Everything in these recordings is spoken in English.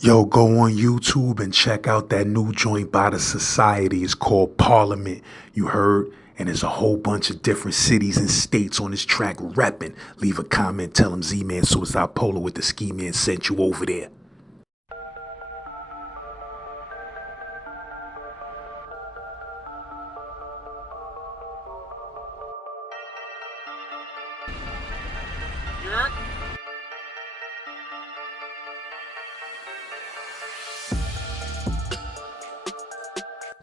Yo, go on YouTube and check out that new joint by the Society. It's called Parliament. You heard? And there's a whole bunch of different cities and states on this track repping. Leave a comment, tell them Z-Man Suicide Polo with the Ski Man sent you over there.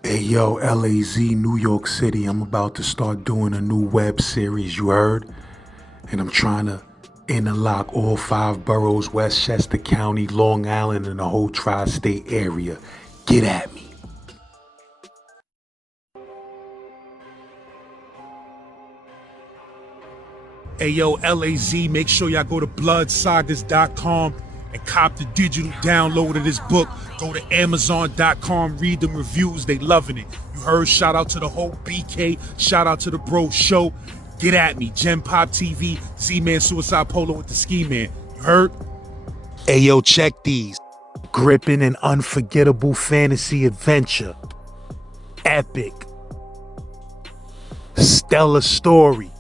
Hey yo, LAZ, New York City. I'm about to start doing a new web series, you heard? And I'm trying to interlock all 5 boroughs, Westchester County, Long Island, and the whole tri-state area. Get at me. Hey yo, LAZ, make sure y'all go to bloodsagas.com and cop the digital download of this book. Go to amazon.com, read them reviews, they loving it. You heard? Shout out to the whole BK, shout out to the Bro Show. Get at me, Gen Pop TV, Z-Man Suicide Polo with the Ski Man. You heard? Hey yo, check these. Gripping and unforgettable fantasy adventure. Epic. Stellar story.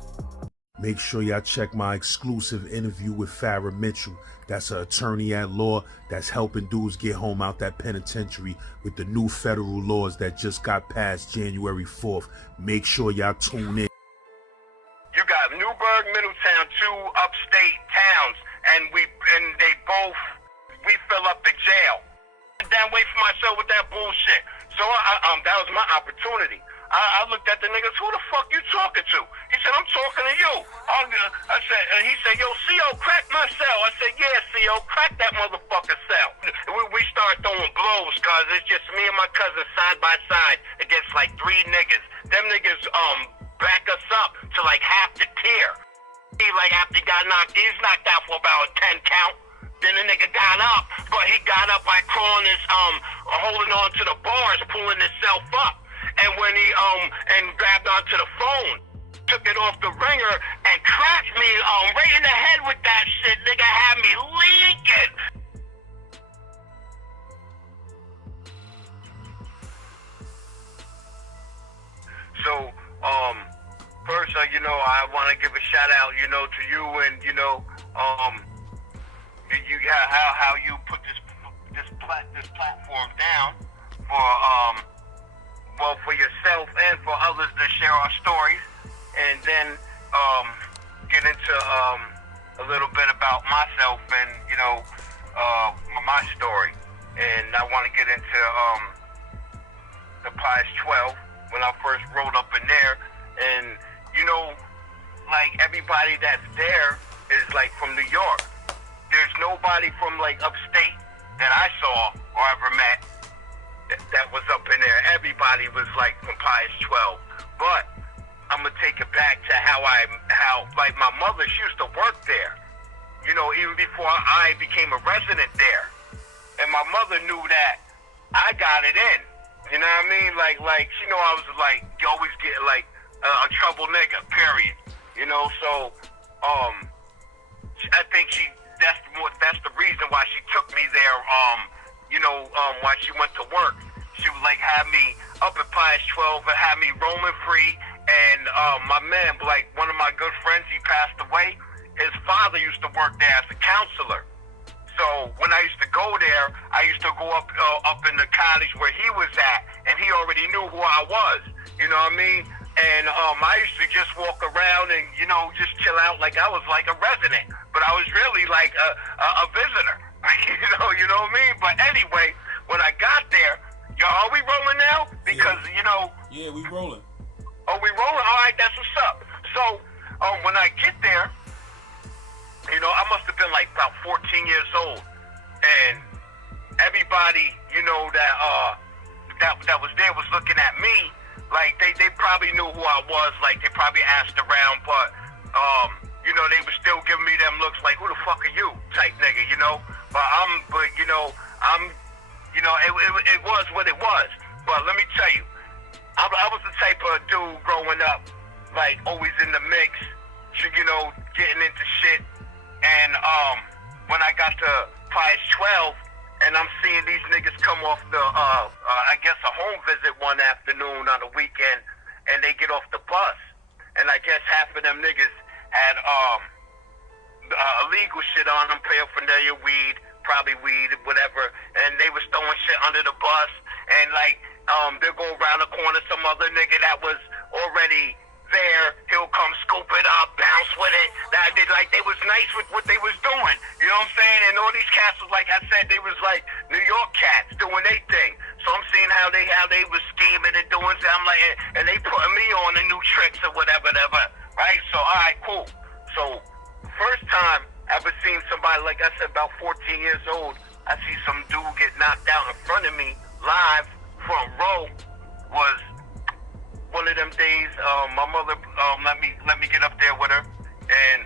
Make sure y'all check my exclusive interview with Farrah Mitchell. That's an attorney at law that's helping dudes get home out that penitentiary with the new federal laws that just got passed January 4th. Make sure y'all tune in. You got Newburgh, Middletown, 2 upstate towns, and we fill up the jail. Down away from myself with that bullshit. So that was my opportunity. I looked at the niggas, who the fuck you talking to? He said, I'm talking to you. He said, yo, CO, crack my cell. I said, yeah, CO, crack that motherfucker cell. We start throwing blows, cause it's just me and my cousin side by side against like 3 niggas. Them niggas back us up to like half the tier. Like after he got knocked, he's knocked out for about a 10 count. Then the nigga got up, but he got up by crawling his, holding on to the bars, pulling himself up. And when he, and grabbed onto the phone, took it off the ringer, and cracked me, right in the head with that shit, nigga, had me leaking. So, first, I want to give a shout out, to you and, how you put this platform down for yourself and for others to share our stories, and then get into a little bit about myself and my story. And I want to get into the Pies 12 when I first rolled up in there, and like everybody that's there is like from New York. There's nobody from like upstate that I saw or ever met that was up in there. Everybody was like from Pies 12. But I'm gonna take it back to how like my mother, she used to work there. Even before I became a resident there. And my mother knew that I got it in. You know what I mean? Like she know I was like always getting like a trouble nigga, period. So I think that's the reason why she took me there. Why she went to work. She would like have me up at Pies 12 and have me roaming free. And my man, like one of my good friends, he passed away. His father used to work there as a counselor. So when I used to go there, I used to go up in the cottage where he was at, and he already knew who I was. You know what I mean? And I used to just walk around and just chill out like I was like a resident, but I was really like a visitor. You know what I mean? But anyway, when I got there, are we rolling now? Because Yeah, we rolling. Oh, we rolling? All right, that's what's up. So when I get there, I must have been like about 14 years old, and everybody that was there was looking at me like they probably knew who I was. Like they probably asked around, but they were still giving me them looks like, who the fuck are you type nigga, But it was what it was. But let me tell you, I was the type of dude growing up, like always in the mix, getting into shit. And when I got to Pies 12, and I'm seeing seeing these niggas come off the, I guess a home visit one afternoon on the weekend, and they get off the bus, and I guess half of them niggas had illegal shit on them, paraphernalia, weed, probably weed, whatever, and they was throwing shit under the bus, and like, they'll go around the corner, some other nigga that was already there, he'll come scoop it up, bounce with it. They was nice with what they was doing. You know what I'm saying? And all these cats was, like I said, they was like New York cats doing their thing. So I'm seeing how they was scheming and doing something. I'm like, and they putting me on the new tricks or whatever. Right? So all right, cool. So first time I ever seen somebody, like I said, about 14 years old, I see some dude get knocked out in front of me live, front row, was one of them days, my mother let me get up there with her, and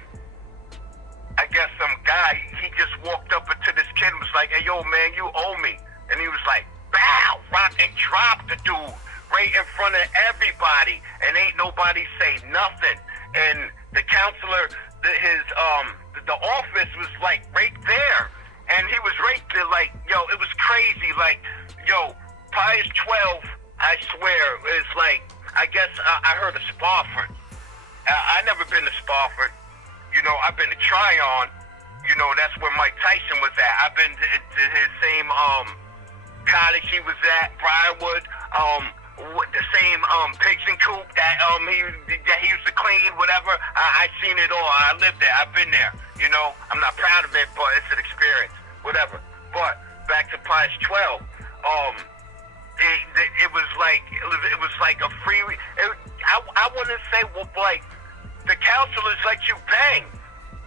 I guess some guy, he just walked up to this kid and was like, hey, yo, man, you owe me. And he was like, bow, rock, and dropped the dude right in front of everybody, and ain't nobody say nothing. And the counselor, the office was like right there, and he was right there, like, yo, it was crazy, like, yo, Pius 12, I swear, is like, I guess I heard of Spofford. I never been to Spofford. You know, I've been to Tryon. You know, that's where Mike Tyson was at. I've been to his same cottage he was at, Briarwood. The same pigs and coop that he used to clean, whatever. I seen it all. I lived there. I've been there. You know, I'm not proud of it, but it's an experience, whatever. But back to Pius 12. It was like a free. I wouldn't say, well, like, the counselors let you bang,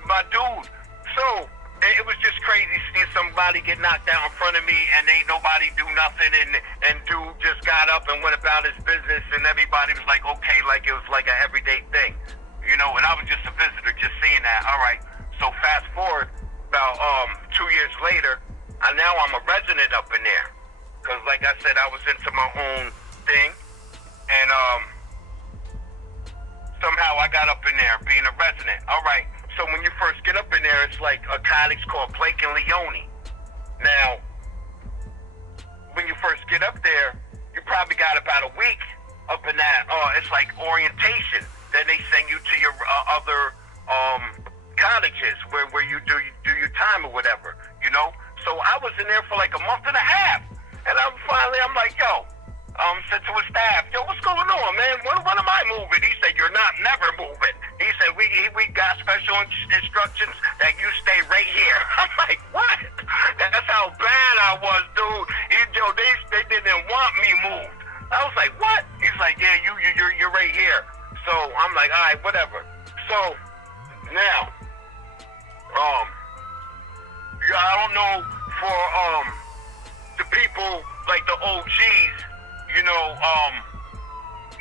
my dude. So it was just crazy seeing somebody get knocked out in front of me, and ain't nobody do nothing, and dude just got up and went about his business, and everybody was like, okay, like it was like an everyday thing, you know. And I was just a visitor, just seeing that. All right. So fast forward about 2 years later, now I'm a resident up in there. Because, like I said, I was into my own thing, and somehow I got up in there, being a resident. All right, so when you first get up in there, it's like a cottage called Blake and Leone. Now, when you first get up there, you probably got about a week up in that. It's like orientation. Then they send you to your other cottages where you do your time or whatever, you know? So I was in there for like a month and a half. And I'm like, yo, said to his staff, yo, what's going on, man? When am I moving? He said, you're never moving. He said, we got special instructions that you stay right here. I'm like, what? That's how bad I was, dude. They didn't want me moved. I was like, what? He's like, yeah, you're right here. So I'm like, all right, whatever. So now, I don't know for the people like the OGs, you know,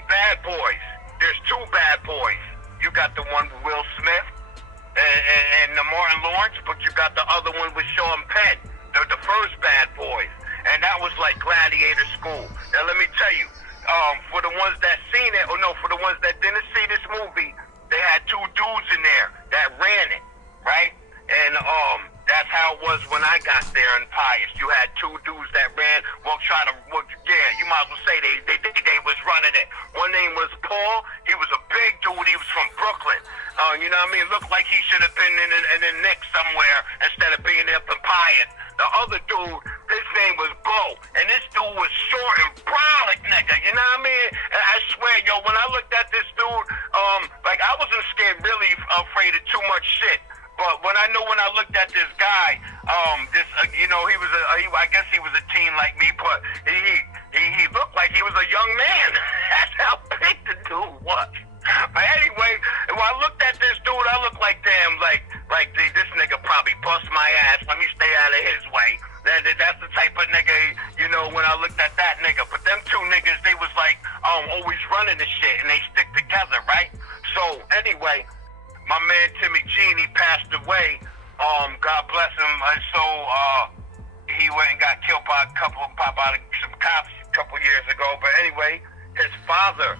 bad boys. There's two bad boys. You got the one with Will Smith and the Martin Lawrence, but you got the other one with Sean Penn, the first bad boys. And that was like gladiator school. Now let me tell you, for the ones that seen it, for the ones that didn't see this movie, they had two dudes in there that ran it, right? And that's how it was when I got there in Pius. You had two dudes that ran, you might as well say they was running it. One name was Paul. He was a big dude. He was from Brooklyn. You know what I mean? Looked like he should have been in the Knicks somewhere instead of being up in Pius. The other dude, his name was Bo. And this dude was short and brolic, nigga. You know what I mean? And I swear, yo, when I looked at this dude, like I wasn't scared, really afraid of too much shit. But when I looked at this guy, he was I guess he was a teen like me, but he looked like he was a young man. That's how big the dude was. But anyway, when I looked at this dude, I looked like, damn, this nigga probably bust my ass. Let me stay out of his way. That's the type of nigga, you know, when I looked at that nigga. But them two niggas, they was like, always running the shit, and they stick together, right? So anyway, my man Timmy Jean, he passed away. God bless him. And so he went and got killed by some cops a couple years ago. But anyway, his father,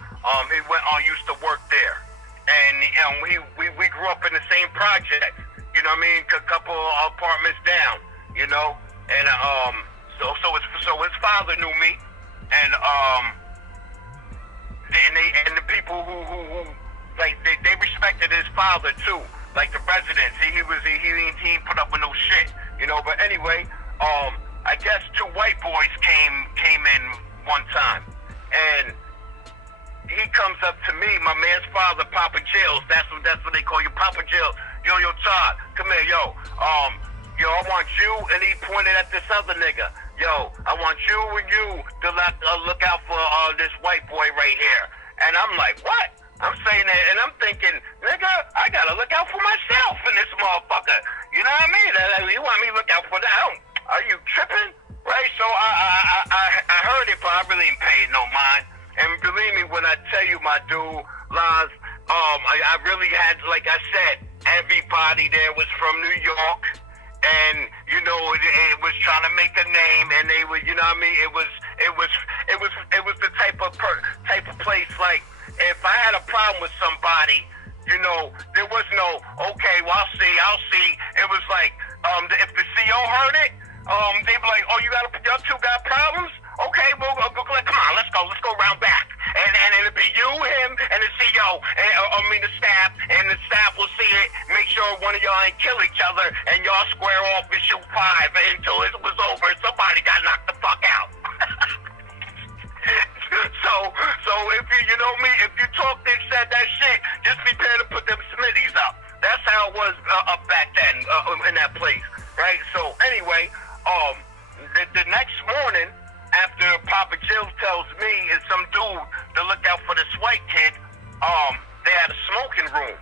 he used to work there, and we grew up in the same project. You know what I mean? A couple apartments down. You know, and so so his father knew me, and the people who like they respected his father too, like the residents. He put up with no shit, you know. But anyway, I guess two white boys came in one time, and he comes up to me, my man's father, Papa Jills. That's what they call you, Papa Jills. Yo, Todd, come here, yo. I want you, and he pointed at this other nigga. Yo, I want you and you to look out for this white boy right here. And I'm like, what? I'm saying that, and I'm thinking, nigga, I gotta look out for myself in this motherfucker. You know what I mean? You want me to look out for that? Are you tripping? Right? So I heard it, but I really ain't paying no mind. And believe me when I tell you, my dude, Laz, I really had, like I said, everybody there was from New York, and you know, it was trying to make a name, and they were, you know what I mean? It was the type of place, like, if I had a problem with somebody, you know, there was no, okay, well, I'll see. It was like, if the CO heard it, they'd be like, oh, y'all two got problems? Okay, well, come on, let's go round back. And it'll be you, him, and the CEO, the staff, and the staff will see it, make sure one of y'all ain't kill each other, and y'all square off and shoot 5 until it was over, and somebody got knocked the fuck out. So if you know me, if you talked and said that shit, just prepare to put them Smitties up. That's how it was up back then in that place, right? So anyway, the next morning, after Papa Jill tells me and some dude to look out for this white kid, they had a smoking room.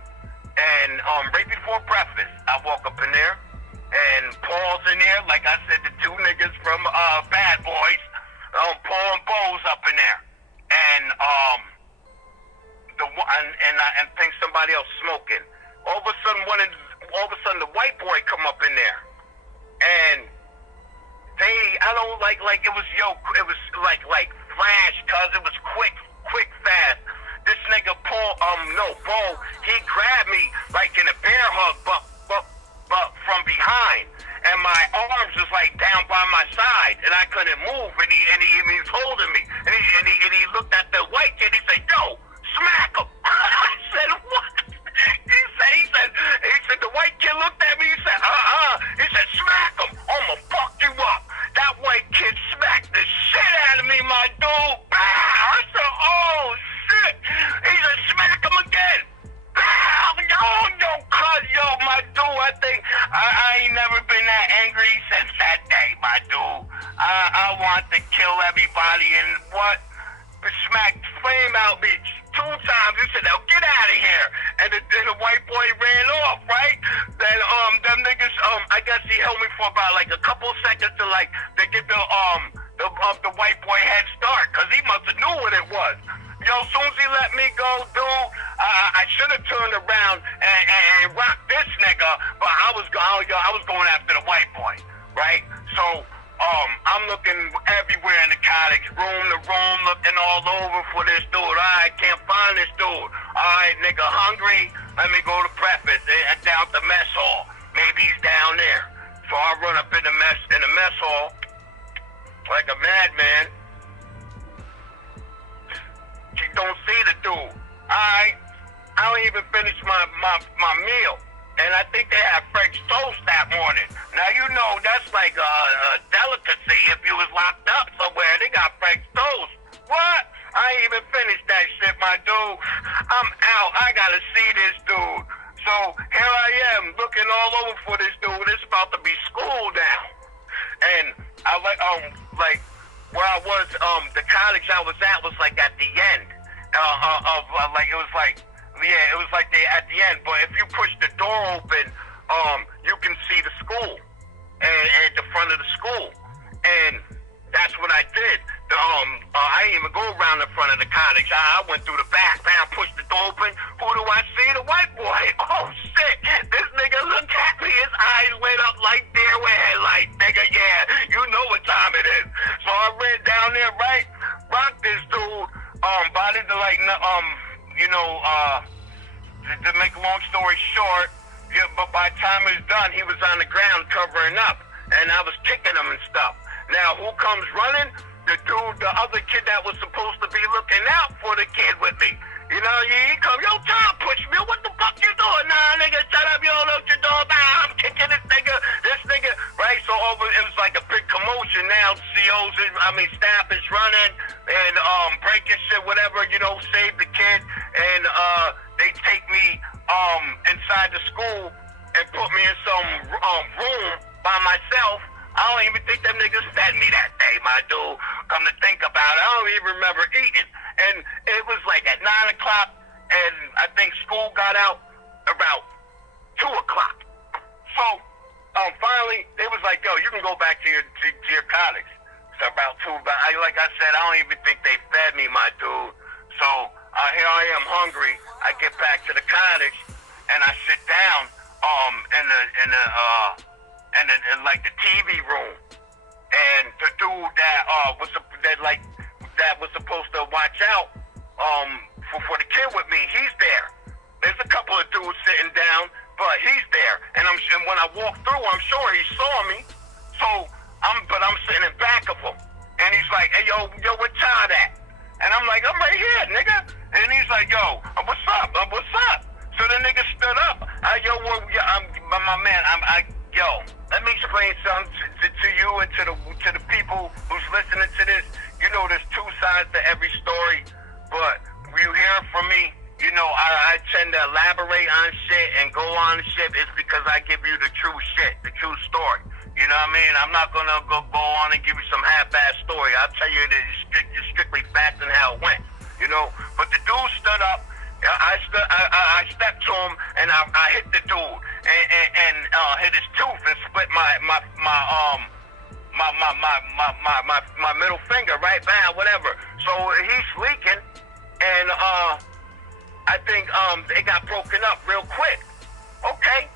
And right before breakfast, I walk up in there, and Paul's in there. Like I said, the two niggas from Bad Boys, Paul and Bo's up in there. And I think somebody else smoking. All of a sudden, the white boy come up in there, and it was like flash, cuz it was quick, fast. This nigga Bo, he grabbed me like in a bear hug, but from behind, and my arms was like down by my side, and I couldn't move, and he was holding me, and he looked at the white kid, he said, yo, smack him. I said, what? He said, the white kid looked at me, he said, he said, smack him, I'ma fuck you up. That white kid smacked the shit out of me, my dude. Bow! I said, oh, shit. He said, smack him again. Bow! Yo, my dude, I think I ain't never been that angry since that day, my dude. I want to kill everybody, and what? Smacked flame out me 2 times. He said, now get out of here. And the white boy ran off, right? Then them niggas, I guess he held me for about like a couple seconds to get the white boy head start, because he must have knew what it was. Yo, as soon as he let me go, dude, I should have turned around and rocked this nigga, but I was going after the white boy, right? So I'm looking everywhere in the cottage, room to room, looking all over for this dude. I can't find this dude. All right, nigga, hungry? Let me go to breakfast down at the mess hall. Maybe he's down there. So I run up in the mess hall like a madman. She don't see the dude. I don't even finish my meal. And I think they had French toast that morning. Now, you know, that's like a delicacy if you was locked up somewhere. They got French toast. What? I ain't even finished that shit, my dude. I'm out. I gotta see this dude. So here I am looking all over for this dude. It's about to be school now. And I like where I was, the college I was at was like at the end it was like they at the end. But if you push the door open, you can see the school and the front of the school. And that's what I did. I didn't even go around the front of the cottage. I went through the back. I pushed the door open. Who do I see? The white boy. Oh, shit. This nigga looked at me. His eyes lit up like deer with headlights. Nigga, yeah. You know what time it is. So I ran down there, right? Rocked this dude. To make a long story short, but by the time it was done, he was on the ground covering up. And I was kicking him and stuff. Now, who comes running? The dude, the other kid that was supposed to be looking out for the kid with me. You know, he come, yo, Tom, push me. What the fuck you doing? Nah, nigga, shut up. You don't know what you're doing. Nah, I'm kicking this nigga. Right? So it was like a big commotion now. Staff is running and breaking shit, whatever, you know, save the kid. And they take me inside the school and put me in some room by myself. I don't even think them niggas fed me that day, my dude. Come to think about it, I don't even remember eating. And it was like at 9 o'clock, and I think school got out about 2 o'clock. So finally, they was like, yo, you can go back to your college. So about 2, but like I said, I don't even think they fed me, my dude. So here I am hungry. I get back to the cottage, and I sit down in like the TV room, and the dude that was supposed to watch out for the kid with me, he's there. There's a couple of dudes sitting down, but he's there, and when I walk through, I'm sure he saw me. So I'm sitting in back of him, and he's like, hey yo, where Todd at? And I'm like, I'm right here, nigga. And he's like, yo, what's up? What's up? So the nigga stood up. My man, let me explain something to you and to the people who's listening to this. You know, there's two sides to every story, but you hear from me, you know, I tend to elaborate on shit and go on shit. It's because I give you the true shit, the true story. You know what I mean? I'm not gonna go on and give you some half-ass story. I'll tell you that it's strictly facts and how it went. You know, but the dude stood up. I stepped to him and I hit the dude and hit his tooth and split my middle finger, right? Bam, whatever. So he's leaking, and I think it got broken up real quick. Okay,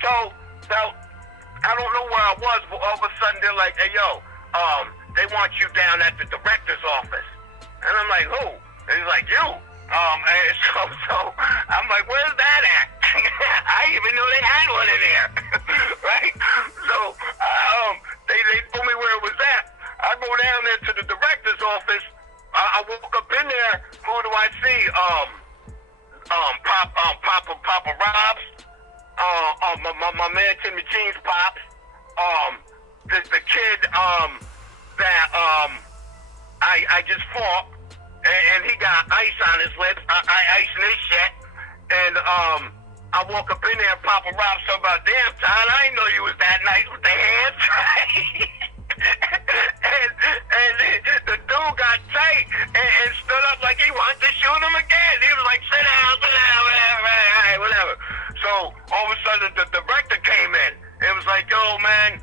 so I don't know where I was, but all of a sudden they're like, hey yo, they want you down at the director's office, and I'm like, who? And he's like, you. And so I'm like, where's that at? I didn't even know they had one in there, right? So they told me where it was at. I go down there to the director's office. I woke up in there. Who do I see? Papa Robs. My man Timmy Jeans Pops. The kid that I just fought. And he got ice on his lips, ice in his shit. And I walk up in there and Papa Rob so about, damn, Todd, I didn't know you was that nice with the hands, right? and the dude got tight and stood up like he wanted to shoot him again. He was like, sit down, whatever. So all of a sudden the director came in. It was like, yo, man,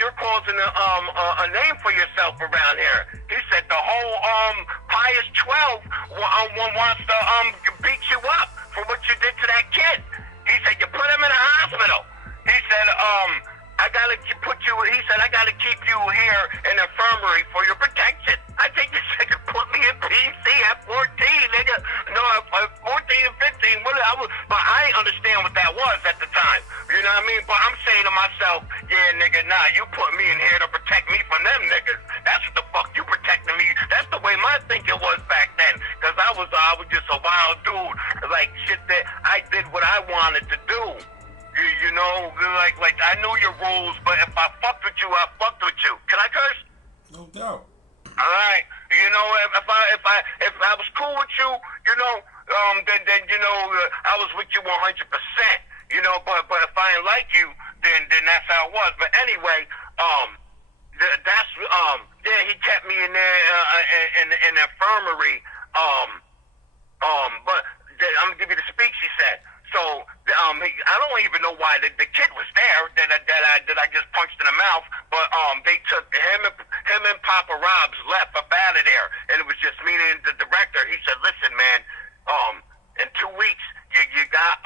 you're causing a name for yourself around here. He said the whole Pius 12 wants to beat you up for what you did to that kid. He said you put him in a hospital. He said I gotta keep you here in the infirmary for your protection. I think this nigga put me in PC at 14, nigga. No, at 14 and 15. But I understand what that was at the time. You know what I mean? But I'm saying to myself, yeah, nigga, nah, you put me in here to protect me from them niggas. That's what the fuck you protecting me. That's the way my thinking was back then. Because I was just a wild dude. Like, shit that I did what I wanted to do. You know, like I knew your rules, but if I fucked with you, I fucked with you. Can I curse? No doubt. All right. You know, if I was cool with you, you know, then you know, I was with you 100%. You know, but if I ain't like you, then that's how it was. But anyway, he kept me in there in the infirmary. But I'm gonna give you the speech he said. So I don't even know why the kid was there that I just punched in the mouth, but they took him and Papa Robs left up out of there, and it was just me and the director. He said, "Listen, man, in 2 weeks you got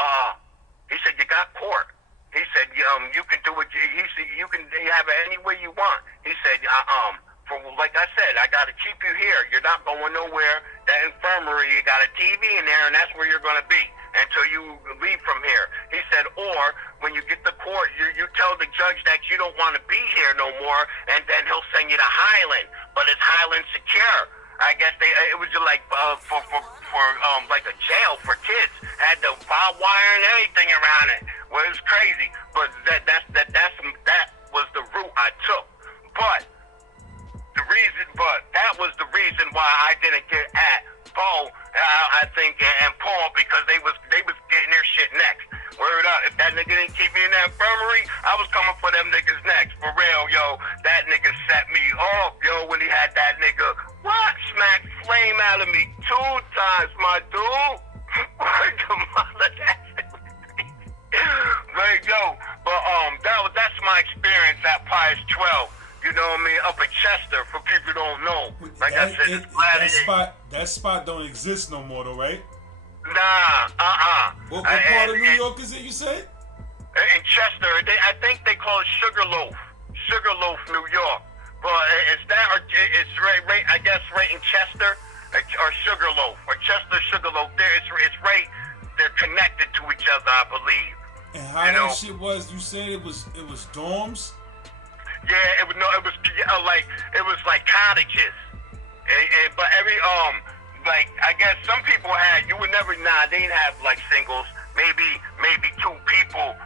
he said you got court. He said you can do it. He said you can have it any way you want. He said like I said, I got to keep you here. You're not going nowhere. That infirmary, you got a TV in there, and that's where you're going to be. until you leave from here. He said, or when you get to court, you tell the judge that you don't want to be here no more, and then he'll send you to Highland. But it's Highland secure. I guess it was just like for like a jail for kids. Had the barbed wire and everything around it. Well, it was crazy. But that was the route I took. But that was the reason why I didn't get at Bo, I think, and Paul, because they was getting their shit next. Word up, if that nigga didn't keep me in that infirmary, I was coming for them niggas next. For real, yo, that nigga set me off, yo, when he had that nigga, what? Smacked flame out of me 2 times, my dude. Word to mother, but yo, that's my experience at Pius 12. You know what I mean? Up in Chester, for people who don't know. Like I said, that spot don't exist no more, though, right? Nah, What part of New York is it, you said? In Chester, I think they call it Sugarloaf, New York. But is that, or it's right, I guess, right in Chester, or Sugarloaf, or Chester, Sugarloaf. It's right, they're connected to each other, I believe. And how that shit was, you said it was dorms? Yeah, it was like cottages, but like I guess some people had. You would never. They didn't have like singles. Maybe 2 people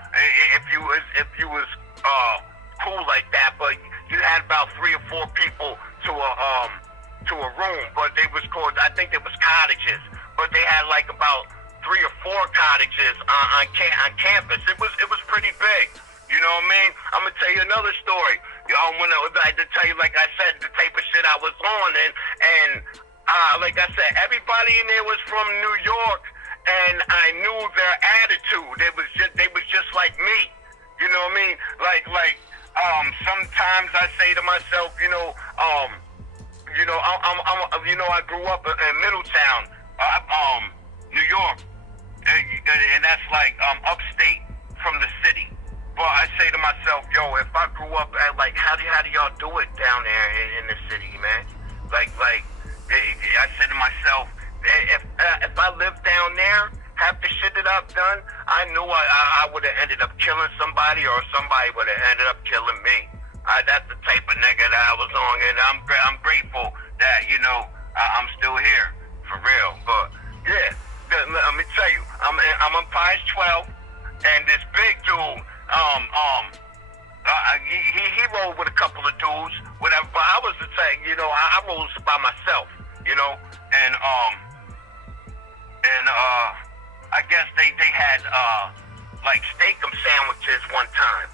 if you was cool like that. But you had about 3 or 4 people to a room. But they was called. I think it was cottages. But they had like about 3 or 4 cottages on campus. It was pretty big. You know what I mean? I'm gonna tell you another story. When I had to tell you, like I said, the type of shit I was on, and like I said, everybody in there was from New York, and I knew their attitude. They was just like me. You know what I mean? Like sometimes I say to myself, I grew up in Middletown, New York, and that's like upstate from the city. But I say to myself, yo, if I grew up at like, how do y'all do it down there in the city, man? Like I said to myself, if I lived down there, half the shit that I've done, I knew I would have ended up killing somebody, or somebody would have ended up killing me. That's the type of nigga that I was on, and I'm grateful that I'm still here for real. But yeah, let me tell you, I'm on Pies 12, and this big dude. He rolled with a couple of dudes, whatever. But I was the type, I rolled by myself, and I guess they had like steak-em sandwiches one time,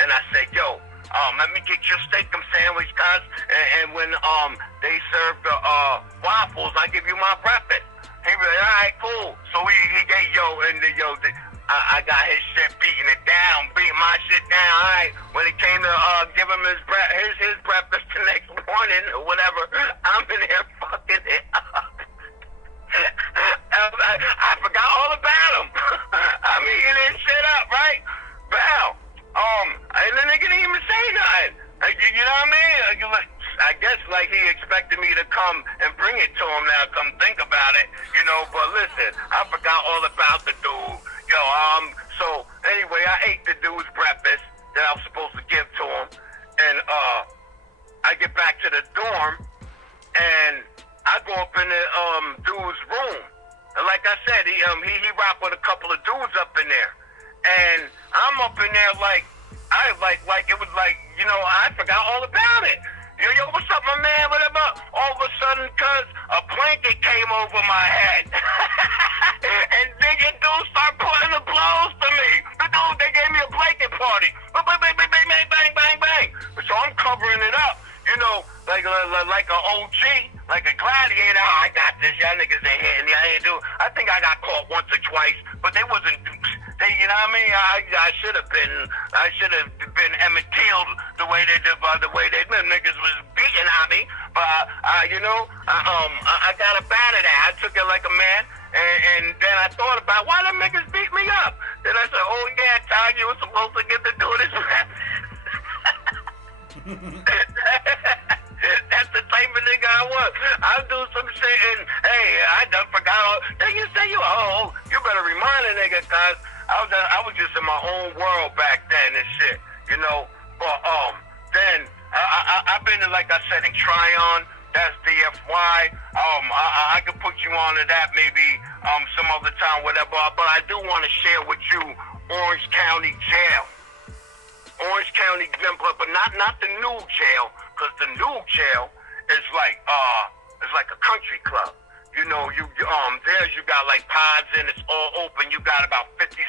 and I said, yo, let me get your steak-em sandwich, guys, and when they served the waffles, I give you my breakfast. He was like, all right, cool. So he gave I got his shit beating my shit down. All right, when it came to give him his breakfast the next morning or whatever, I'm in there fucking it up. I forgot all about him. I mean, he didn't shit up, right? Bow. And the nigga didn't even say nothing. You know what I mean? I guess like he expected me to come and bring it to him. Now come think about it, But listen, I forgot all about the dude. Yo, so anyway, I ate the dude's breakfast that I was supposed to give to him, and I get back to the dorm, and I go up in the dude's room, and like I said, he rocked with a couple of dudes up in there, and I'm up in there like it was like I forgot all about it. Yo, what's up, my man? Whatever. All of a sudden, cuz a blanket came over my head. And then your dude started putting the blows to me. They gave me a blanket party. Bang, bang, bang, bang, bang, bang, bang. So I'm covering it up, like an OG, like a gladiator. Oh, I got this. Y'all niggas ain't hitting me. I think I got caught once or twice, but they wasn't. You know what I mean? I should have been Emmett Till the way they did, them niggas was beating on me. But I got a bad at that. I took it like a man, and then I thought about why them niggas beat me up. Then I said, oh yeah, Todd, you were supposed to get to do this. That's the type of nigga I was. I do some shit and hey, I done forgot. Then you say you better remind a nigga, cause I was just in my own world back then and shit, you know. But then I've been to, like I said, in Tryon. That's DFY. I could put you on to that maybe some other time, whatever. But I do want to share with you Orange County Jail. Orange County Jail, but not the new jail, because the new jail is like a country club. You know, there you got like pods in, it's all open. You got about 56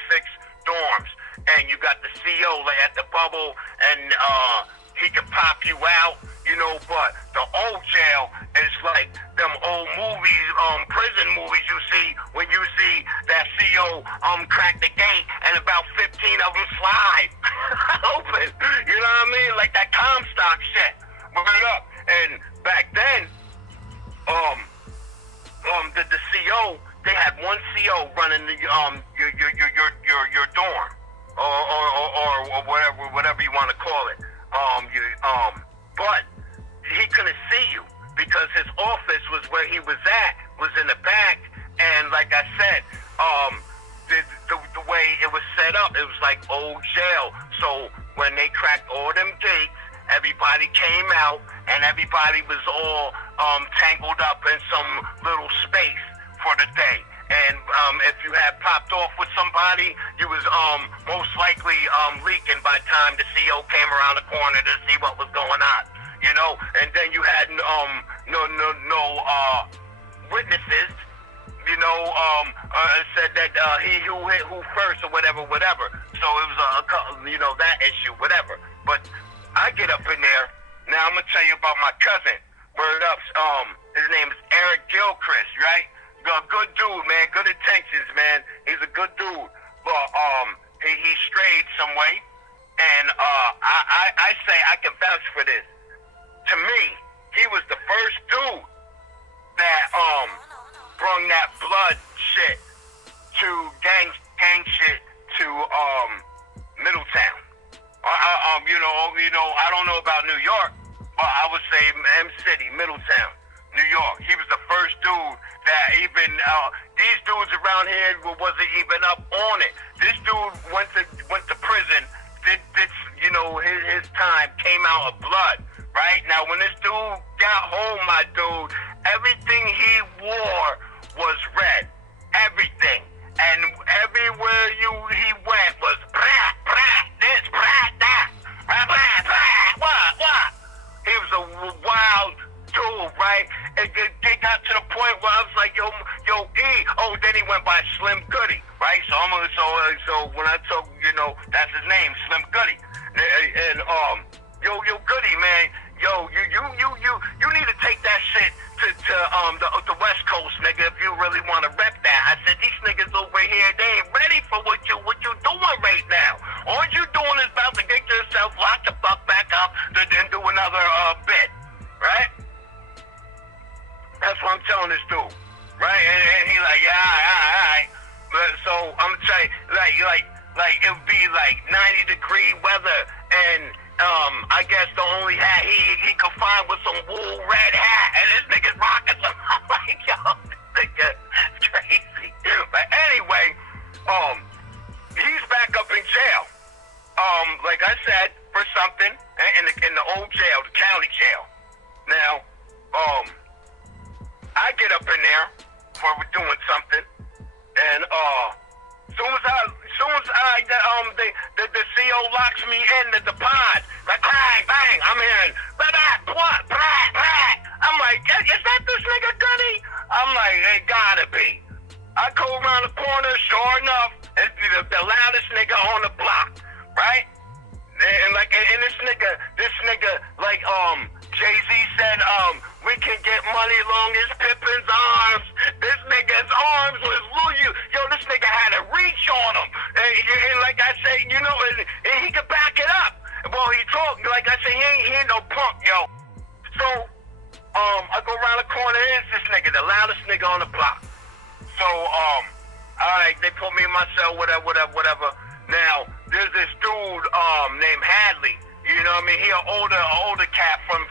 dorms, and you got the CO at the bubble, and he can pop you out, you know. But the old jail is like them old movies, prison movies you see when you see that CO crack the gate and about 15 of them slide open. You know what I mean? Like that Comstock shit. Right up. And back then, the CO, they had one CO running the your dorm or whatever you want to call it. But he couldn't see you because his office was where he was at, was in the back. And like I said, the way it was set up, it was like old jail. So when they cracked all them gates, everybody came out and everybody was all tangled up in some little space for the day. And if you had popped off with somebody, you was most likely leaking by the time the CO came around the corner to see what was going on, you know. And then you had no witnesses, you know. Said that he who hit who first or whatever. So it was that issue, whatever. But I get up in there. Now I'm gonna tell you about my cousin. Word up. His name is Eric Gilchrist, right? Good dude, man. Good intentions, man. He's a good dude. But he strayed some way, and I say I can vouch for this. To me, he was the first dude that brung that blood shit to gang shit to Middletown. I don't know about New York, but I would say M City, Middletown, New York. He was the first dude that even these dudes around here wasn't even up on it. This dude went to prison, did his time, came out of blood. Right now, when this dude got home, my dude, everything he wore was red, everything, and everywhere he went was brat, this, brat, that, brat, what? He was a wild dude, right? It got to the point where I was like, yo, E. Oh, then he went by Slim Goody, right? So when I told that's his name, Slim Goody, and yo, Goody, man, yo, you need to take that shit to the West Coast, nigga, if you really want to rep that. I said, these niggas over here, they ain't ready for what you doing right now. All you doing is about to get yourself locked the fuck back up to then do another bit, right? That's what I'm telling this dude, right? And he like, yeah, all right. But so I'm telling you, like it would be like 90-degree weather, and I guess the only hat he could find was some wool red hat, and this nigga's rocking some. I'm like, yo, this nigga is crazy. But anyway, he's back up in jail. Like I said, for something in the old jail, the county jail. Now, I get up in there for doing something, and soon as the CO locks me in the pod, like bang, bang, I'm hearing what, brat. I'm like, is that this nigga Gunny? I'm like, it gotta be. I go around the corner, sure enough, it's the loudest nigga on the block, right? And this nigga, like Jay-Z said, we can get money long as Pippin's arms. This nigga's arms was loose. Yo, this nigga had a reach on him. And like I say, and he could back it up. Well, he talked, like I say, he ain't no punk, yo. So, I go around the corner, here's this nigga, the loudest nigga on the block. So, all right, they put me in my cell, whatever. Now, there's this dude named Hadley. You know what I mean? He an older cat from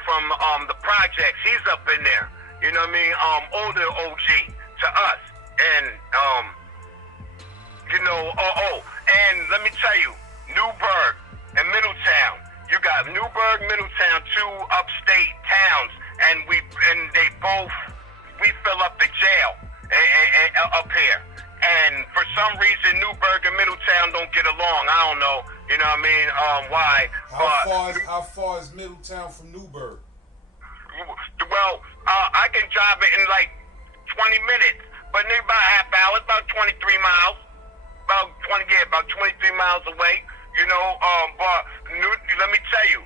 the projects. He's up in there. You know what I mean? Older OG to us. And you know, and let me tell you, Newburgh and Middletown. You got Newburgh, Middletown, two upstate towns, and we fill up the jail up here. And for some reason, Newburgh and Middletown don't get along. I don't know. You know what I mean? Why? How far is Middletown from Newburgh? Well, I can drive it in like 20 minutes, but maybe about a half hour. It's about 23 miles. About 23 miles away. You know, but let me tell you,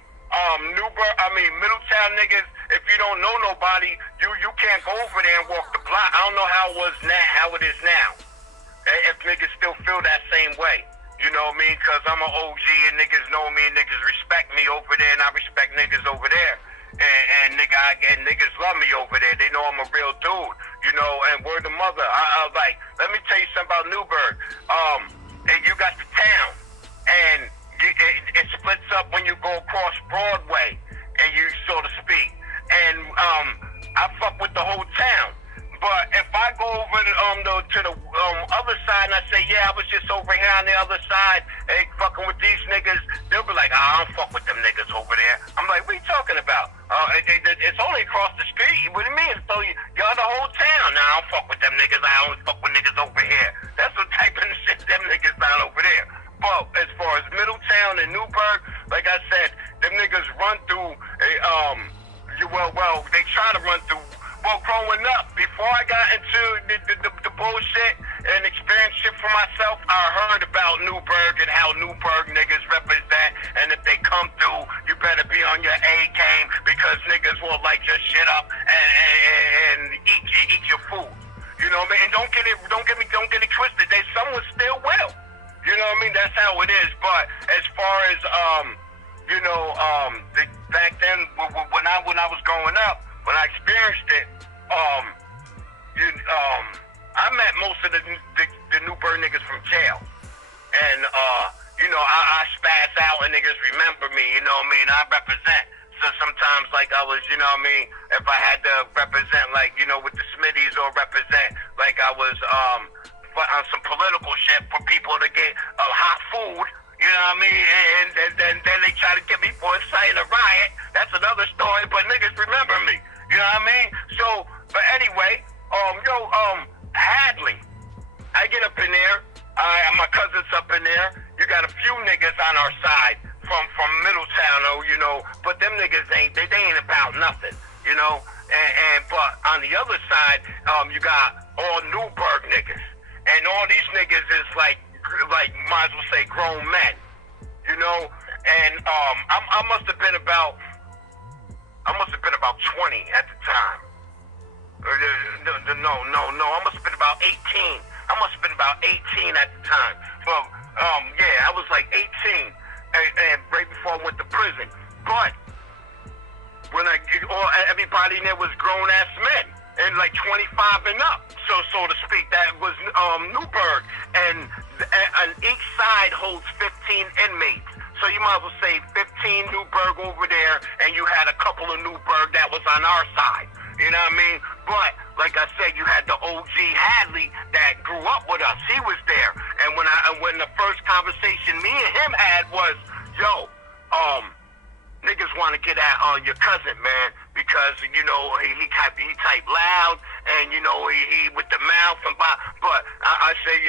Middletown niggas, if you don't know nobody, you can't go over there and walk the block. I don't know how it is now. If niggas still feel that same way. You know what I mean? Because I'm an OG and niggas know me and niggas respect me over there and I respect niggas over there. And niggas love me over there. They know I'm a real dude. You know, and word of mother. I like, let me tell you something about Newburgh. And you got the town. And it splits up when you go across Broadway, and you, so to speak. And I fuck with the whole town. But if I go over to the other side and I say, yeah, I was just over here on the other side, hey, fucking with these niggas, they'll be like, I don't fuck with them niggas over there. I'm like, what are you talking about? It's only across the street. What do you mean? So y'all the whole town. Nah, I don't fuck with them niggas. I only fuck with niggas over here. That's the type of shit them niggas down over there. But as far as Middletown and Newburgh, like I said, them niggas run through, they try to run through. Well, growing up, before I got into the bullshit and experience shit for myself, I heard about Newburgh and how Newburgh niggas represent, and if they come through, you better be on your A game because niggas will light your shit up and eat your food. You know what I mean? And don't get it twisted. Some still will. You know what I mean? That's how it is. But as far as back then when I was growing up, when I experienced it, I met most of the Newburgh niggas from jail, and I spaz out and niggas remember me. You know what I mean? I represent. So sometimes, like I was, you know what I mean? If I had to represent, like with the Smitties, or represent like I was on some political shit for people to get hot food. You know what I mean? And then they try to get me for inciting a riot. That's another story, but niggas remember me. You know what I mean? So, but anyway, Hadley, I get up in there. My cousin's up in there. You got a few niggas on our side from Middletown, but them niggas ain't about nothing, but on the other side, you got all Newburgh niggas, and all these niggas is like might as well say grown men, and I must have been about 20 at the time. No, I must have been about 18. I must have been about 18 at the time. But I was like 18, and right before I went to prison. But when everybody in there was grown ass men, and like 25 and up, so to speak. That was Newburgh, and each side holds 15 inmates. So you might as well say 15 Newburgh over there, and you had a couple of Newburgh that was on our side. You know what I mean? But like I said, you had the OG Hadley that grew up with us. He was there, and when the first conversation me and him had was, niggas want to get at your cousin, man, because he type loud, and he with the mouth and but I say,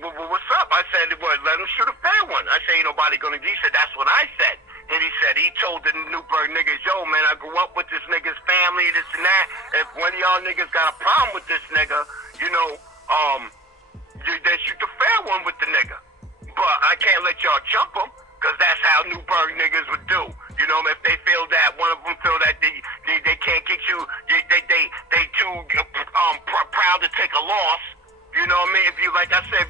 what's up? I said, well, let him shoot a fair one. I say, ain't nobody gonna. He said, that's what I said. And he said, he told the Newburgh niggas, yo, man, I grew up with this nigga's family, this and that. If one of y'all niggas got a problem with this nigga, they shoot the fair one with the nigga. But I can't let y'all jump him, because that's how Newburgh niggas would do. If they feel that, one of them feel that they can't get you, they too proud to take a loss. You know what I mean? If you, like I said,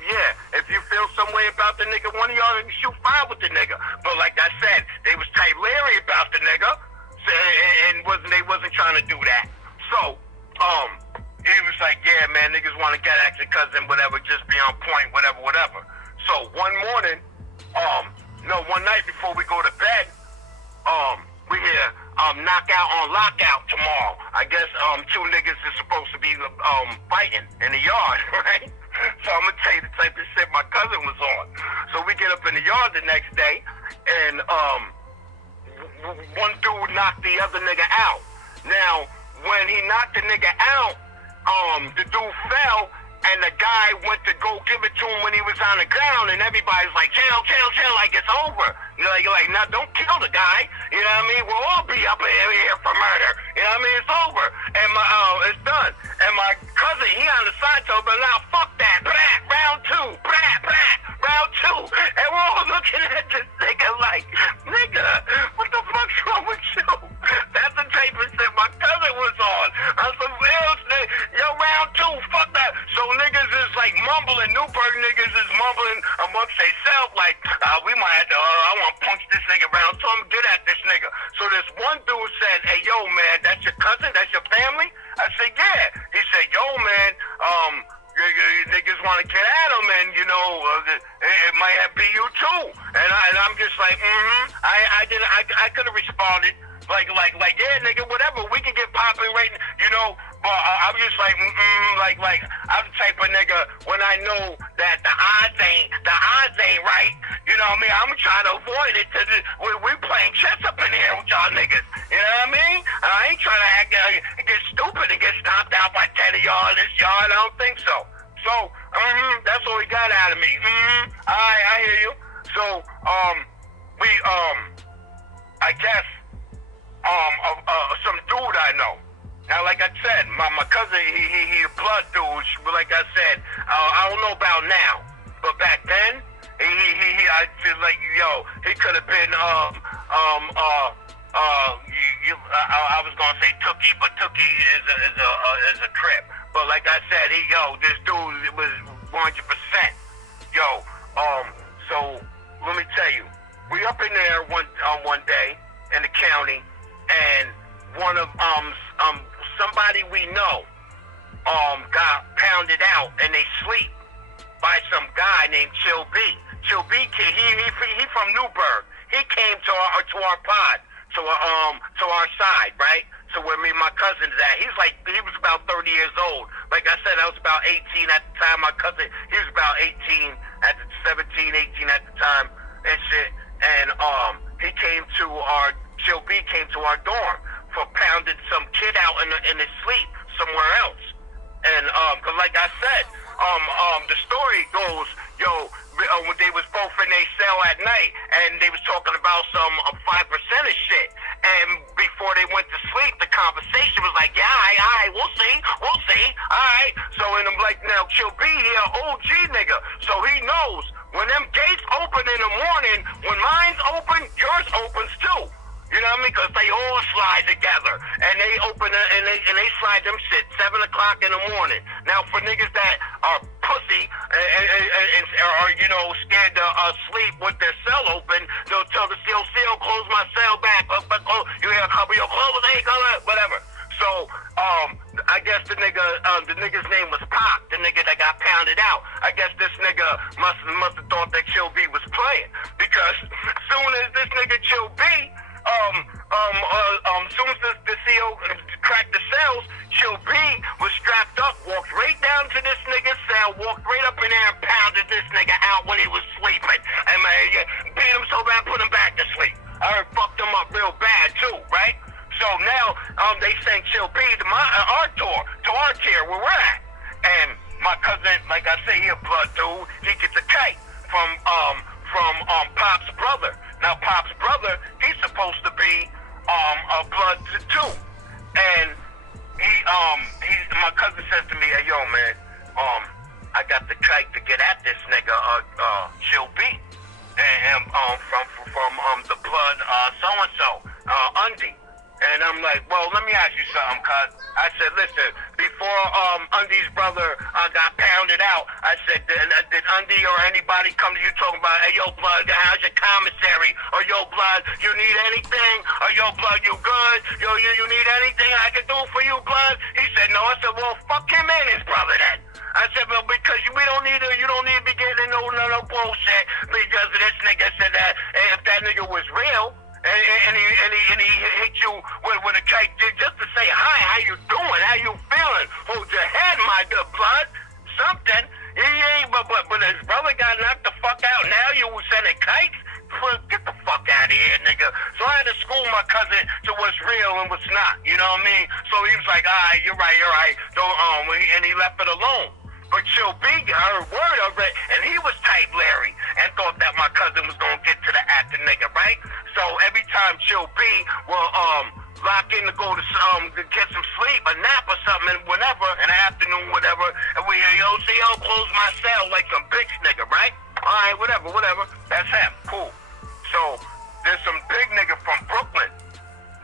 if you feel some way about the nigga, one of y'all shoot fire with the nigga. But like I said, they was tight leery about the nigga, and they wasn't trying to do that. So, he was like, yeah, man, niggas want to get at your cousin, whatever, just be on point, whatever. So one morning, No, one night before we go to bed, we hear knockout on lockout tomorrow. I guess two niggas is supposed to be fighting in the yard, right? So I'm gonna tell you the type of shit my cousin was on. So we get up in the yard the next day, and one dude knocked the other nigga out. Now, when he knocked the nigga out, the dude fell, and the guy went to go give it to him when he was on the ground, and everybody's like, chill, like it's over. You're like, now don't kill the guy. You know what I mean? We'll all be up here for murder. You know what I mean? It's over. And it's done. And my cousin, he on the side told me, now fuck that. Brat, round two. Brat, round two. And we're all looking at this nigga like, nigga, what the fuck's wrong with you? That's the type of shit my cousin was on. On some real shit. Yo, round two, fuck that. So niggas is like mumbling. Newburgh niggas is mumbling amongst themselves like, we might have to, I want to punch this nigga round two. I'm get at this nigga. So this one dude said, hey, yo, man, that's your cousin? That's your family? I said, yeah. He said, yo, man, you niggas want to get at him, and, you know, it might have be you too. And I'm just like, I could have responded. Like, yeah, nigga, whatever. We can get popping right, you know. But I'm just like, I'm the type of nigga when I know that the odds ain't right. You know what I mean? I'm trying to avoid it. We playing chess up in here with y'all niggas. You know what I mean? I ain't trying to get stupid and get stomped out by 10 of y'all in this yard. I don't think so. So, that's all he got out of me. I hear you. So, I guess, some dude I know. Now, like I said, my cousin, he a blood dude. But like I said, I don't know about now, but back then, I feel like, yo, he could have been, I was gonna say Tookie, but Tookie is a crip. But like I said, this dude was 100%. Yo, so let me tell you, we up in there one day in the county, and one of somebody we know got pounded out in they sleep by some guy named Chill B. Chill B kid, he from Newburgh. He came to our pod, to our side, right? So where me and my cousin is at. He was about 30 years old. Like I said, I was about 18 at the time. My cousin, he was about 18 at the 17, 18 at the time and shit. And Chill B came to our dorm for pounding some kid out in his sleep somewhere else. And cause like I said, the story goes, when they was both in their cell at night, and they was talking about some 5% of shit. And before they went to sleep, the conversation was like, yeah, all right, we'll see, all right. So and I'm like, now Chill B here, OG nigga, so he knows when them gates open in the morning, when mine's open, yours opens too. You know what I mean? Because they all slide together. And they open and they slide them shit 7 o'clock in the morning. Now, for niggas that are pussy and are, you know, scared to sleep with their cell open, they'll tell the seal, close my cell back. You hear a couple of your clothes, hey, whatever. So, I guess the nigga's name was Pop, the nigga that got pounded out. I guess this nigga must have thought that Chill B was playing. Because soon as this nigga Chill B, soon as the CO cracked the cells, Chill B was strapped up, walked right down to this nigga's cell, walked right up in there and pounded this nigga out when he was sleeping. And beat him so bad, put him back to sleep. I fucked him up real bad too, right? So now they sent Chill B to our tier where we're at. And my cousin, like I say, he a blood dude. He gets a kite from Pop's brother. Now Pop's brother, he's supposed to be a blood too. And my cousin says to me, hey yo man, I got the kite to get at this nigga Chill B. And from the blood so and so, Undy. And I'm like, well, let me ask you something, cuz. I said, listen, before Undy's brother got pounded out, I said, did Undy or anybody come to you talking about, hey, yo, blood, how's your commissary? Or, yo, blood, you need anything? Or, yo, blood, you good? Yo, you need anything I can do for you, blood? He said, no. I said, well, fuck him and his brother then. I said, well, because you don't need to be getting no bullshit because this nigga said that that nigga was real, and he hit you with a kite just to say hi, how you doing, how you feeling, hold your head, my good blood, something. He ain't, but his brother got knocked the fuck out. Now you sending kites? Get the fuck out of here, nigga. So I had to school my cousin to what's real and what's not. You know what I mean? So he was like, all right, you're right. Don't, and he left it alone. But Chill B heard word of it, and he was tight Larry and thought that my cousin was gonna get to the acting nigga, right? So every time Chill B will lock in to go to get some sleep, a nap or something, whenever, in the afternoon, whatever, and we hear, yo, see, yo, close my cell like some bitch nigga, right? All right, whatever. That's him. Cool. So there's some big nigga from Brooklyn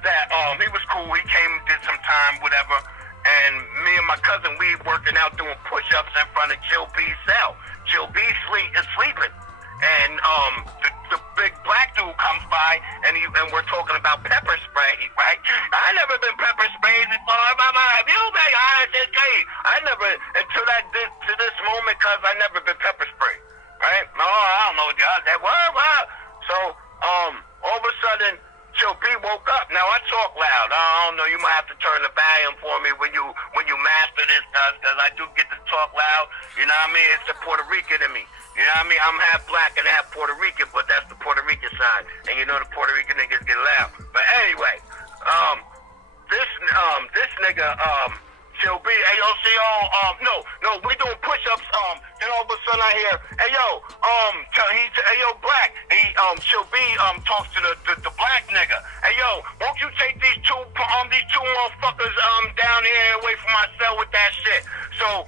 that he was cool. He came, did some time, whatever. And me and my cousin, we working out doing push-ups in front of Chill B's cell. Chill B is sleeping. And the big black dude comes by, and we're talking about pepper spray, right? I never been pepper sprayed before. Have you been? I never, until to this moment, cause I never been pepper sprayed, right? No, I don't know what y'all said. What? So, all of a sudden, Chill B woke up. Now I talk loud. I don't know. You might have to turn the volume for me when you master this stuff, because I do get to talk loud. You know what I mean? It's the Puerto Rican in me. You know what I mean? I'm half black and half Puerto Rican, but that's the Puerto Rican side. And you know the Puerto Rican niggas get loud. But anyway, this nigga, Chill B, hey yo, see yo, no, we doing push-ups. Then all of a sudden I hear, hey yo, hey yo, black. Chill B talks to the black nigga. Hey yo, won't you take these two motherfuckers down here away from my cell with that shit? So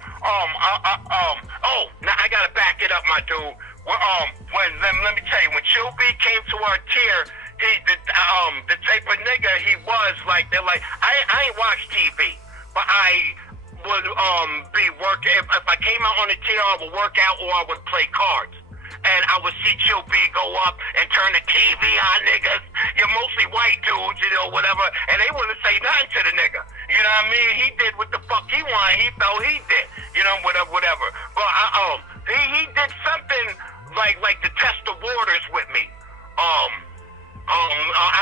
now I gotta back it up, my dude. Let me tell you, when Chill B came to our tier, the type of nigga he was, like, they're like, I ain't watch TV. But I would be working. If I came out on the tier, I would work out or I would play cards. And I would see Chill B go up and turn the TV on, niggas. You're mostly white dudes, you know, whatever. And they wouldn't say nothing to the nigga. You know what I mean? He did what the fuck he wanted. He felt he did. You know, whatever. But he did something like to test the waters with me. I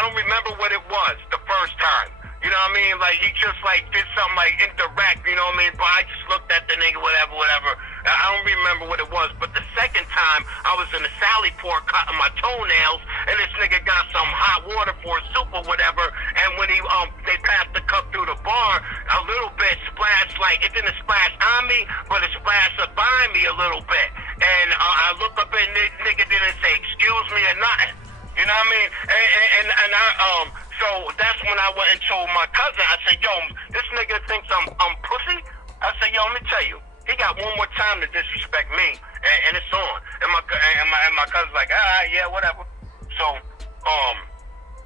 don't remember what it was the first time. You know what I mean? Like, he just, like, did something, like, indirect, you know what I mean? But I just looked at the nigga, whatever. I don't remember what it was. But the second time, I was in the Sally Port cutting my toenails, and this nigga got some hot water for a soup or whatever, and when they passed the cup through the bar, a little bit splashed, like, it didn't splash on me, but it splashed up by me a little bit. And I look up, and the nigga didn't say excuse me or nothing. You know what I mean? And so that's when I went and told my cousin. I said, yo, this nigga thinks I'm pussy. I said, yo, let me tell you, he got one more time to disrespect me, and it's on. And my cousin's like, yeah, whatever. So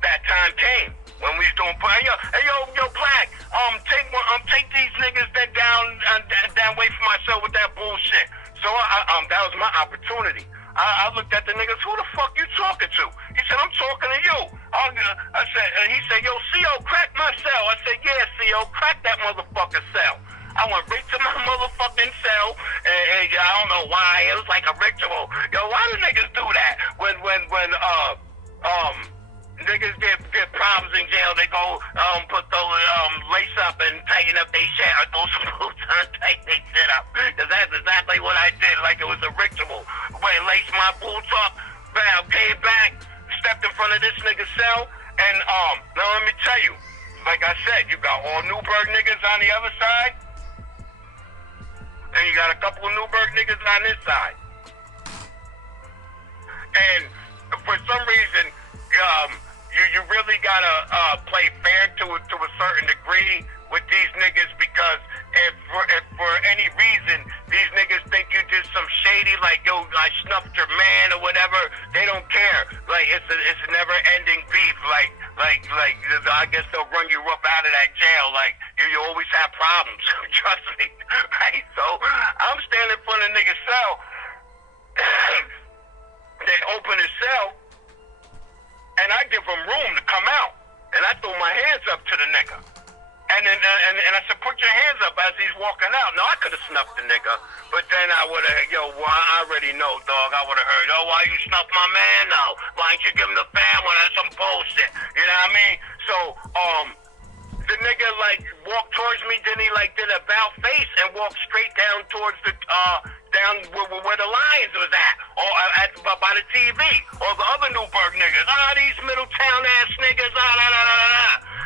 that time came when we was doing. Hey yo, black. Take these niggas down away from myself with that bullshit. So that was my opportunity. I looked at the niggas, who the fuck you talking to? He said, I'm talking to you. I said, and he said, yo, CO, crack my cell. I said, yeah, CO, crack that motherfucking cell. I went right to my motherfucking cell, and I don't know why, it was like a ritual. Yo, why do niggas do that? When niggas get problems in jail, they go put those lace up and tighten up their shit, or throw some boots on, tighten their shit up. Cause that's exactly what I did, like it was a ritual. Went and laced my boots up, bam, came back, stepped in front of this nigga's cell, and now let me tell you, like I said, you got all Newburgh niggas on the other side, and you got a couple of Newburgh niggas on this side. And for some reason, you really gotta play fair to a certain degree with these niggas, because if for any reason these niggas think you did some shady, like, yo, I snuffed your man or whatever, they don't care. Like, it's a never ending beef. Like I guess they'll run you up out of that jail. Like, you always have problems. Trust me. Right? So I'm standing in front of nigga's cell. They open his cell, and I give him room to come out. And I throw my hands up to the nigga. And then I said, put your hands up as he's walking out. Now, I could have snuffed the nigga, But then I would have, I already know, dog. I would have heard, oh, why you snuff my man now? Why don't you give him the fan when that's some bullshit? You know what I mean? So, the nigga, like, walked towards me, then he, like, did a about face and walked straight down towards the, down where the Lions was at, or by the TV, or the other Newburgh niggas. These Middletown ass niggas,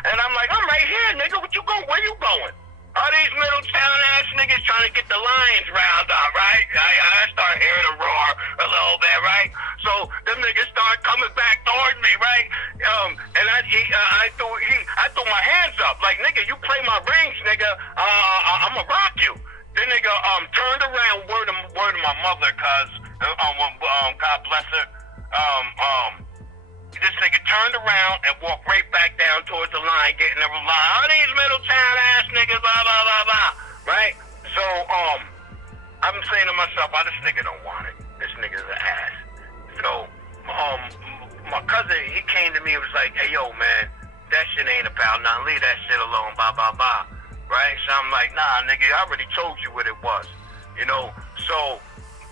And I'm like, I'm right here, nigga. What you going? Where you going? These Middletown ass niggas trying to get the Lions round up, right? I start hearing them roar a little bit, right? So them niggas start coming back towards me, right? And I threw my hands up, like, nigga, you play my rings, nigga, I'ma rock you. The nigga turned around, word of my mother, cause God bless her. This nigga turned around and walked right back down towards the line, getting the line. These Middletown ass niggas, blah blah blah blah. Right? So I'm saying to myself, this nigga don't want it. This nigga's an ass. So my cousin, he came to me and was like, hey yo man, that shit ain't about nothing. Leave that shit alone, blah blah blah. Right? So I'm like, nah, nigga, I already told you what it was. So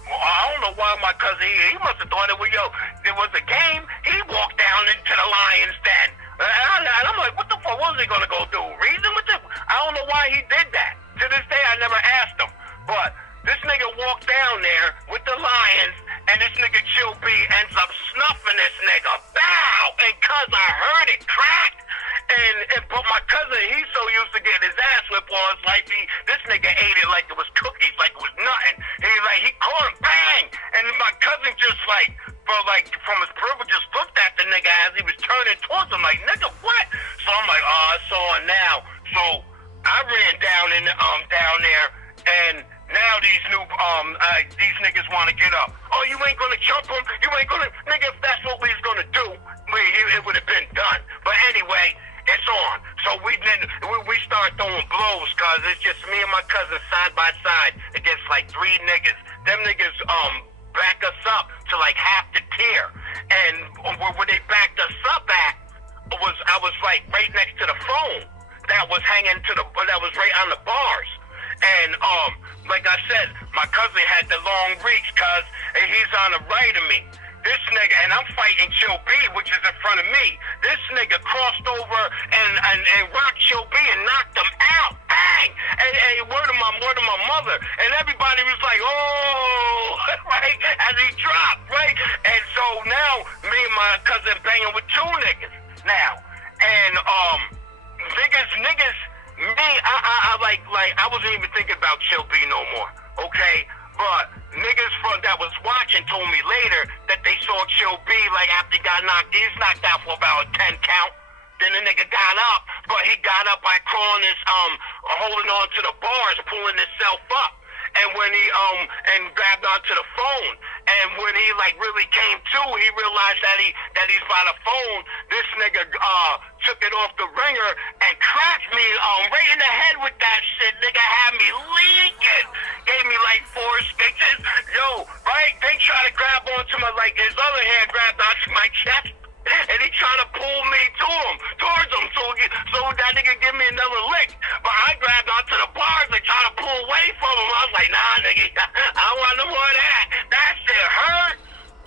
I don't know why my cousin, he must have thought there was a game. He walked down into the Lions den. And I'm like, what the fuck was he going to go do? Reason with this? I don't know why he did that. To this day, I never asked him. But this nigga walked down there with the Lions, and this nigga Chill B ends up snuffing this nigga. Bow! And cuz I heard it crack. But my cousin, he's so used to getting his ass whipped all his life. This nigga ate it like it was cookies, like it was nothing. He caught him, bang! And my cousin just from his peripheral, just looked at the nigga as he was turning towards him, like, nigga, what? So I'm like, I saw it now. So I ran down there, and now these niggas want to get up. Oh, you ain't gonna jump him? You ain't gonna, nigga? If that's what we was gonna do, it would have been done. But anyway, it's on. So we start throwing blows, cause it's just me and my cousin side by side against like 3 niggas. Them niggas back us up to like half the tier, and where they backed us up at I was like right next to the phone that was right on the bars. And like I said, my cousin had the long reach, cause he's on the right of me. This nigga, and I'm fighting Chill B, which is in front of me. This nigga crossed over and rocked Chill B and knocked him out. Bang! And word of my mother. And everybody was like, oh, right? As he dropped, right? And so now me and my cousin banging with 2 niggas now. And niggas, me, I wasn't even thinking about Chill B no more. Okay? But niggas that was watching told me later that they saw Chill B, like, after he got knocked, he was knocked out for about a 10 count. Then the nigga got up, but he got up by crawling holding on to the bars, pulling himself up. And when he and grabbed onto the phone, and when he like really came to, he realized that he's by the phone. This nigga took it off the ringer and cracked me right in the head with that shit. Nigga had me leaking, gave me like 4 stitches. Yo, right? They try to grab onto my, like, his other hand grabbed onto my chest. And he trying to pull me towards him, so that nigga give me another lick. But I grabbed onto the bars and trying to pull away from him. I was like, nah, nigga, I don't want no more of that. That shit hurt.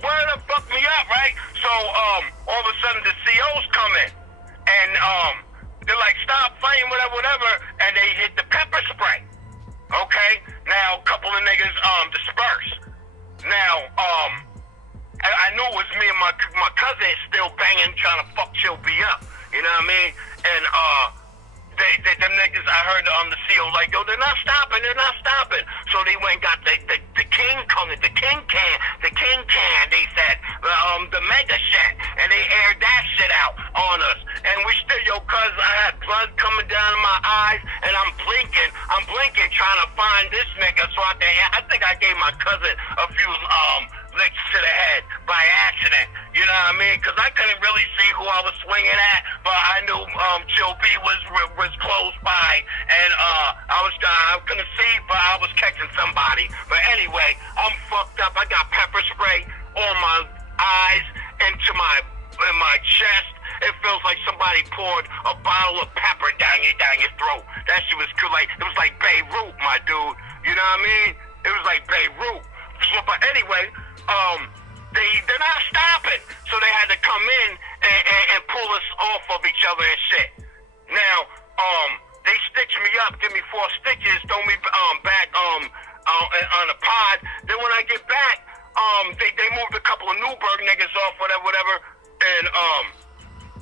Word up, fuck me up, right? So all of a sudden the COs come in, and they're like, stop fighting, whatever, and they hit the pepper spray. Okay, now a couple of niggas disperse. Now I knew it was me and my cousin still banging, trying to fuck Chill B up. You know what I mean? And them niggas, I heard the CO like, yo, they're not stopping. So they went and got the king can, they said, the mega shit, and they aired that shit out on us. And we still, cuz I had blood coming down in my eyes, and I'm blinking, trying to find this nigga. So I think I gave my cousin a few licks to the head by accident, you know what I mean? Because I couldn't really see who I was swinging at, but I knew Chill B was close by, and I couldn't see, but I was catching somebody. But anyway, I'm fucked up. I got pepper spray on my eyes, into my chest. It feels like somebody poured a bottle of pepper down your throat. That shit was cool. Like, it was like Beirut, my dude. You know what I mean? It was like Beirut. So, but anyway, they're not stopping. So they had to come in and pull us off of each other and shit. Now, they stitched me up, give me 4 stitches, throw me back on a pod. Then when I get back, they moved a couple of Newburgh niggas off, whatever, and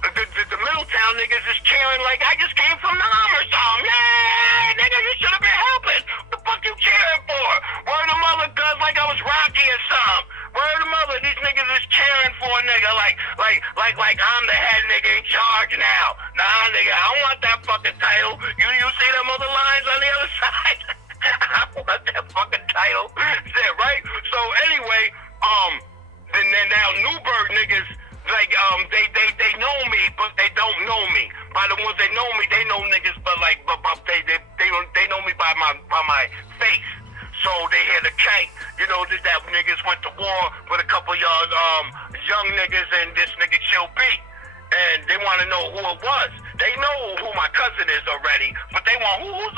the Middletown niggas is cheering like I just came from Nam or something. Yeah, nigga, you should have been helping. What the fuck you cheering for? Word of mother guns like I was Rocky or something. Word of mother, these niggas is cheering for a nigga like I'm the head nigga in charge now. Nah, nigga, I don't want that fucking title. You see them other lines on the other side? I want that fucking title. Shit, right? So anyway, then now Newburgh niggas, like, they know me, but they don't know me. By the ones that know me, they know niggas, but like, they know me by my face. So they hear the cake, you know, that niggas went to war with a couple of y'all young niggas and this nigga Chill B. And they want to know who it was. They know who my cousin is already, but they want who's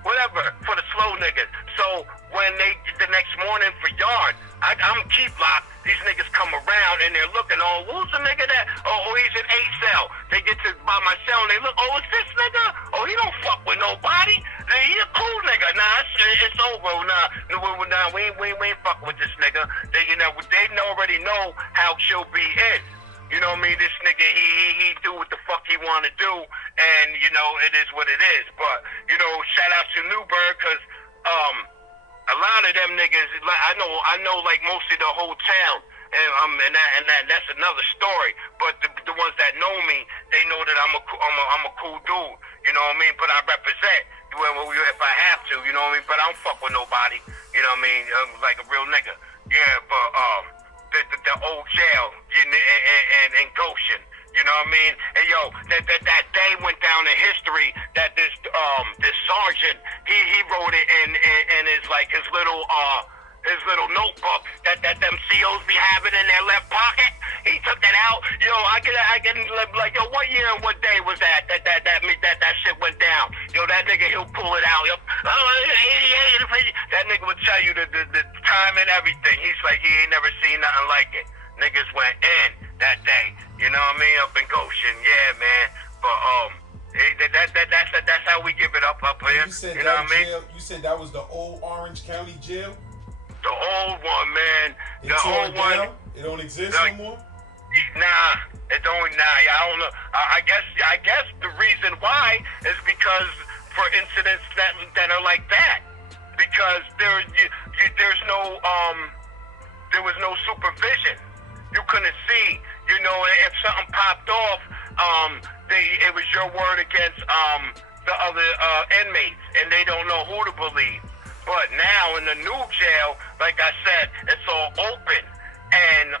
whatever for the slow niggas. So when the next morning for yard, I'm keep locked. These niggas come around and they're looking. Oh, who's the nigga that? Oh, he's in 8 cell. They get to by my cell and they look. Oh, it's this nigga. Oh, he don't fuck with nobody. He a cool nigga. Nah, it's over. Nah, we ain't fuck with this nigga. They already know how Chill B is. You know what I mean? This nigga, he do what the fuck he want to do, and, you know, it is what it is. But, you know, shout out to Newburgh, because a lot of them niggas, I know like mostly the whole town, and that's another story. But the ones that know me, they know that I'm a cool dude, you know what I mean? But I represent if I have to, you know what I mean? But I don't fuck with nobody, you know what I mean? Like a real nigga. Yeah, but, the old jail in Goshen, you know what I mean? And yo, that day went down in history that this sergeant he wrote it in his little notebook that them COs be having in their left pocket. He took that out. Yo, I can like, yo, what year and what day was that shit went down? Yo, that nigga, he'll pull it out. Yo, that nigga would tell you the time and everything. He's like, he ain't never seen nothing like it. Niggas went in that day. You know what I mean? Up in Goshen, yeah, man. But that's how we give it up here. You know what I mean? You said that was the old Orange County jail? The old one, man. The old one. It don't exist no more? Nah, it don't. Nah, I don't know. I guess the reason why is because for incidents that are like that, because there was no supervision. You couldn't see. You know, if something popped off, it was your word against the other inmates, and they don't know who to believe. But now in the new jail, like I said, it's all open, and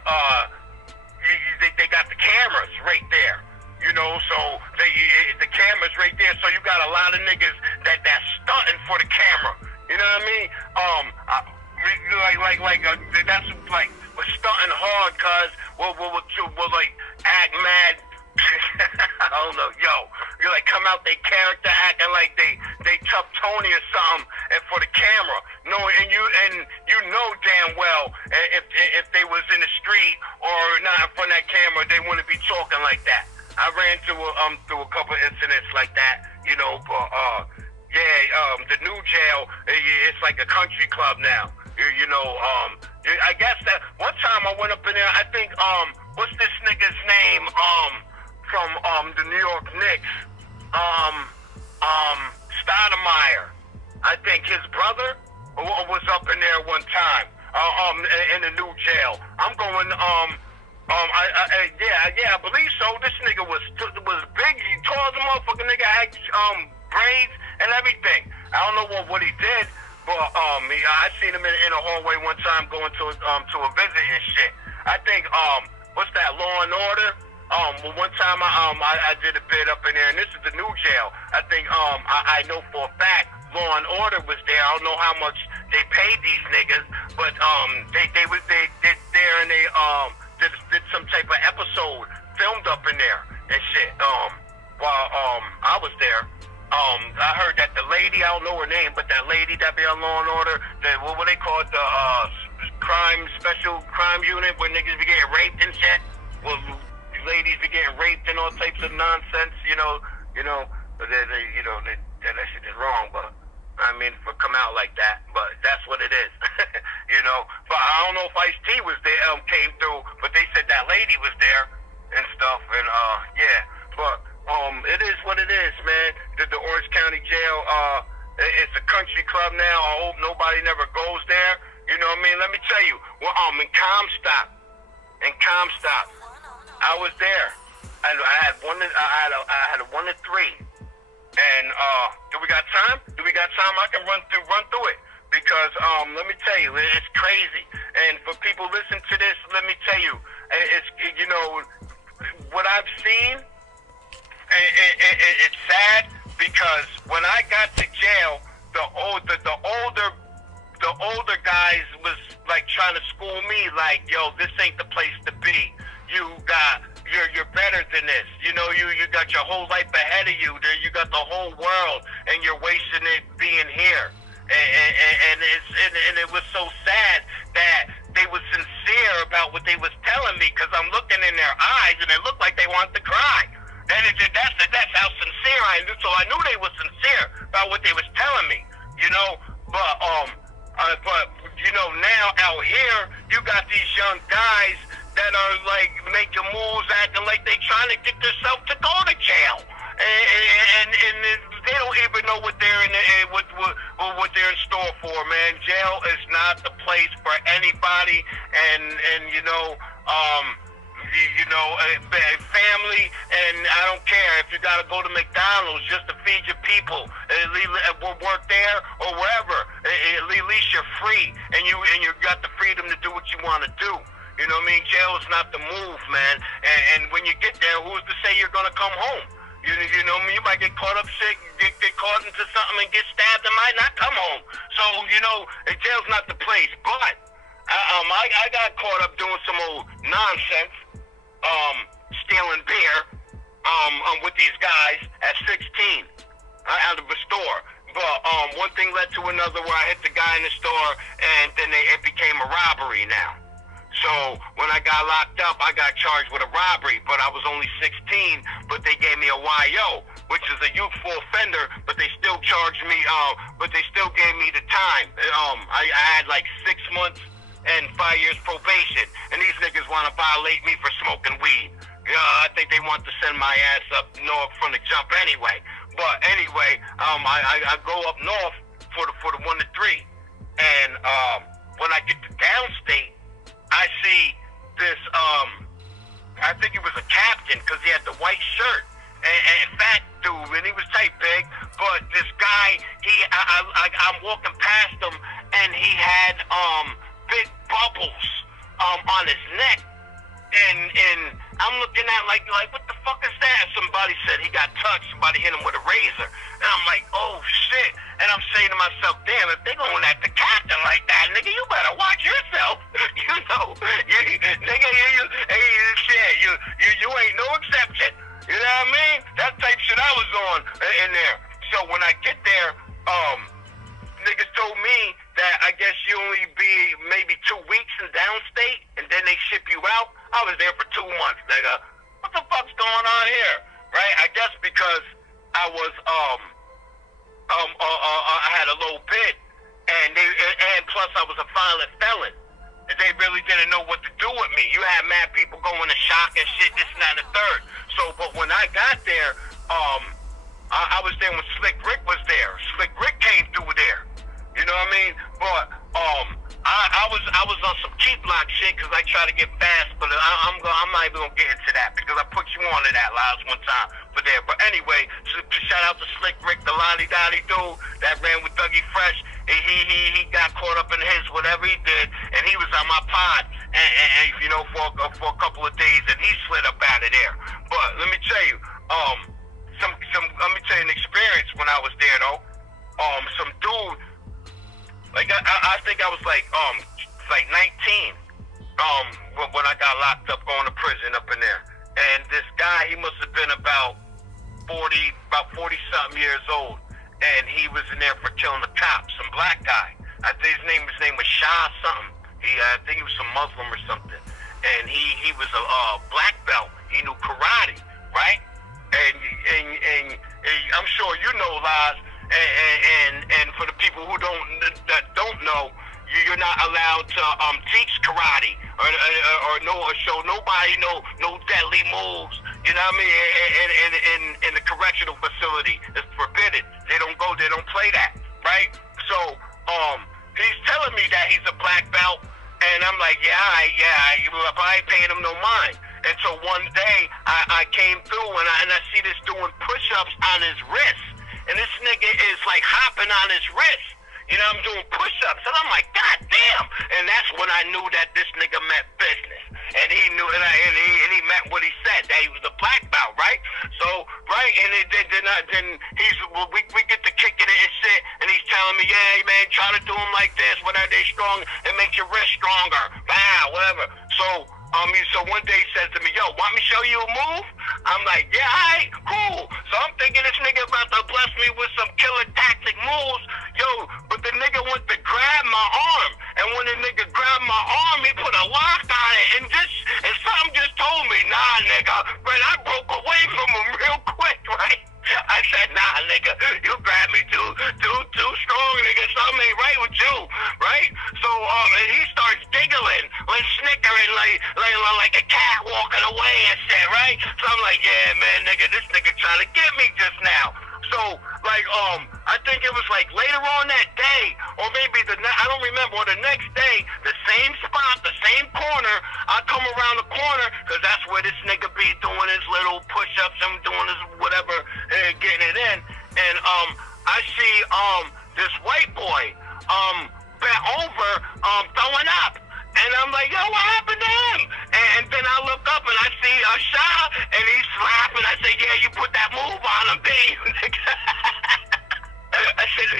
they got the cameras right there. You know, so the cameras right there. So you got a lot of niggas that's stunting for the camera. You know what I mean? That's like we're stunting hard, cause we'll like act mad. I don't know, yo. You like come out they character acting like they tough Tony or something, and for the camera. No, and you know damn well if they was in the street or not in front of that camera, they wouldn't be talking like that. I ran through a couple incidents like that, you know. But the new jail, it's like a country club now. You know, I guess that one time I went up in there. I think what's this nigga's name? From the New York Knicks, Stoudemire. I think his brother was up in there one time, in the new jail. I'm going, I believe so. This nigga was big. He tall as a motherfucker. Nigga had braids and everything. I don't know what he did, but I seen him in a hallway one time going to a visit and shit. I think what's that, Law and Order? Well, one time I did a bit up in there, and this is the new jail. I think I know for a fact Law and Order was there. I don't know how much they paid these niggas, but they did there, and they did some type of episode filmed up in there and shit. While I was there, I heard that the lady, I don't know her name, but that lady that be on Law and Order, what would they call it, the special crime unit where niggas be getting raped and shit. Well, ladies be getting raped and all types of nonsense. That shit is wrong, but I mean, for come out like that, but that's what it is. But I don't know if Ice-T was there, came through, but they said that lady was there and stuff, and yeah, but it is what it is, man. The Orange County Jail, it's a country club now. I hope nobody never goes there. You know what I mean? Let me tell you, in Comstock, I was there, and I had a 1 to 3. And do we got time? I can run through it because let me tell you, it's crazy. And for people listen to this, let me tell you, it's what I've seen. It's sad because when I got to jail, the older guys was like trying to school me, like, yo, this ain't the place to be. You're better than this. You got your whole life ahead of you. You got the whole world, and you're wasting it being here. And it was so sad that they was sincere about what they was telling me, because I'm looking in their eyes, and it looked like they wanted to cry. And that's how sincere I am. So I knew they was sincere about what they was telling me. But now out here, you got these young guys that are like making moves, acting like they trying to get themselves to go to jail, and they don't even know what they're what they're in store for, man. Jail is not the place for anybody, and family, and I don't care if you gotta go to McDonald's just to feed your people, work there or wherever. At least you're free, and you got the freedom to do what you want to do. You know what I mean? Jail is not the move, man. And when you get there, who's to say you're gonna come home? You might get caught up sick, get caught into something and get stabbed and might not come home. So jail's not the place. But I got caught up doing some old nonsense, stealing beer, with these guys at 16, out of a store. But one thing led to another, where I hit the guy in the store, and then it became a robbery now. So when I got locked up, I got charged with a robbery, but I was only 16, but they gave me a YO, which is a youthful offender, but they still charged me, but they still gave me the time. I had like 6 months and 5 years probation, and these niggas want to violate me for smoking weed. I think they want to send my ass up north from the jump anyway. But anyway, I go up north for the 1 to 3, and when I get to downstate, I see this, I think he was a captain, because he had the white shirt, and fat dude, and he was tight big, but this guy, I'm walking past him, and he had, big bubbles, on his neck, and I'm looking at like, what the fuck is that? Somebody said he got touched, somebody hit him with a razor, and I'm like, oh shit, and I'm saying to myself, damn, if they going at the captain like that, nigga, you better watch yourself. You ain't no exception. You know what I mean? That type shit I was on in there. So when I get there, niggas told me that I guess you only be maybe 2 weeks in downstate, and then they ship you out. I was there for 2 months, nigga. What the fuck's going on here? Right? I guess because I was I had a low bid, and plus I was a violent felon. And they really didn't know what to do with me. You had mad people going to shock and shit, this and that and the third. So, but when I got there, I was there when Slick Rick was there. Slick Rick came through there. You know what I mean? But I was on some keep lock shit, because I try to get fast, but I'm not even gonna get into that, because I put you on to that last one time for there. But anyway, so shout out to Slick Rick, the Lottie Dottie dude that ran with Dougie Fresh. He got caught up in his whatever he did, and he was on my pod, and for a couple of days, and he slid up out of there. But let me tell you, let me tell you an experience when I was there though. Some dude, like I think I was like 19, when I got locked up going to prison up in there, and this guy, he must have been about 40 something something years old, and he was in there for killing the cops, some black guy. I think his name was Shah something. I think he was some Muslim or something, and he was a black belt. He knew karate, right? And I'm sure you know, Laz. And for the people who don't know, you're not allowed to teach karate or show nobody no deadly moves. You know what I mean? In the correctional facility, it's forbidden. They don't play that, right? So he's telling me that he's a black belt, and I'm like, but I ain't paying him no mind. And so one day I came through and I see this doing push-ups on his wrist, and this nigga is like hopping on his wrist. You know, I'm doing push-ups, and I'm like, God damn! And that's when I knew that this nigga meant business, and he knew, and he meant what he said, that he was a black belt, right? So, right, and then we get to kicking it and shit, and he's telling me, yeah, man, try to do them like this, whatever, they strong, it makes your wrist stronger, whatever. So one day he says to me, yo, want me to show you a move? I'm like, yeah, all right, cool. So I'm thinking this nigga about to bless me with some killer tactic moves. Yo, but the nigga went to grab my arm. And when the nigga grabbed my arm, he put a lock on it. And something just told me, nah, nigga. But I broke away from him real quick, right? I said, nah, nigga, you grabbed me too strong, nigga. Something ain't right with you, right? So, and he starts giggling, like snickering, like a cat walking away and shit, right? So I'm like, yeah, man, nigga, this nigga trying to get me just now. So, like, I think it was like later on that day, or maybe I don't remember, or the next day, the same spot, the same corner, I come around the corner, because that's where this nigga be doing his little push-ups and doing his whatever, getting it in, and I see this white boy bent over, throwing up. And I'm like, yo, what happened to him? And then I look up and I see Shah, and he's laughing. I say, yeah, you put that move on him, didn't you, nigga? I said,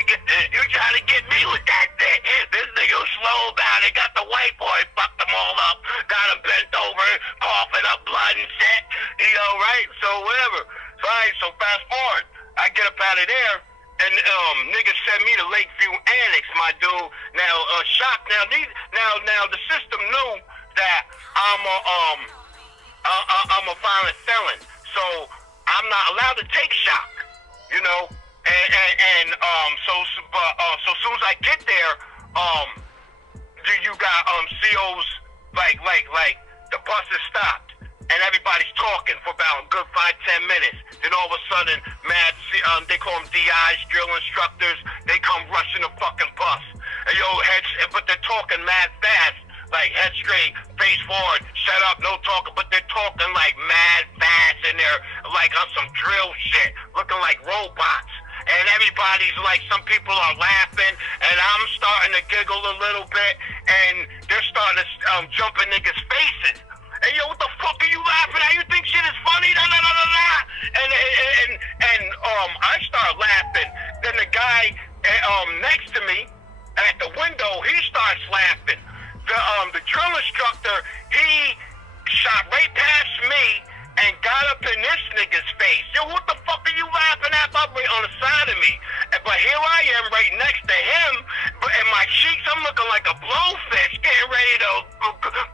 you trying to get me with that thing? This nigga was slow about it. Got the white boy, fucked them all up. Got him bent over, coughing up blood and shit. You know, right? So whatever. So, all right, so fast forward. I get up out of there. And niggas sent me to Lakeview Annex, my dude. Now, shock. Now the system knew that I'm a violent felon, so I'm not allowed to take shock, you know. So soon as I get there, you got COs like the bus is stopped. And everybody's talking for about a good 5-10 minutes. Then all of a sudden, they call them DIs, drill instructors, they come rushing the fucking bus. And but they're talking mad fast, like head straight, face forward, shut up, no talking. But they're talking like mad fast, and they're like on some drill shit, looking like robots. And everybody's like, some people are laughing, and I'm starting to giggle a little bit, and they're starting to jump in niggas' faces. Hey, yo, what the fuck are you laughing at? You think shit is funny? And I start laughing. Then the guy next to me at the window, he starts laughing. The drill instructor, he shot right past me and got up in this nigga's face. Yo, what the fuck are you laughing at? Right on the side of me. But here I am right next to him, but in my cheeks, I'm looking like a blowfish, getting ready to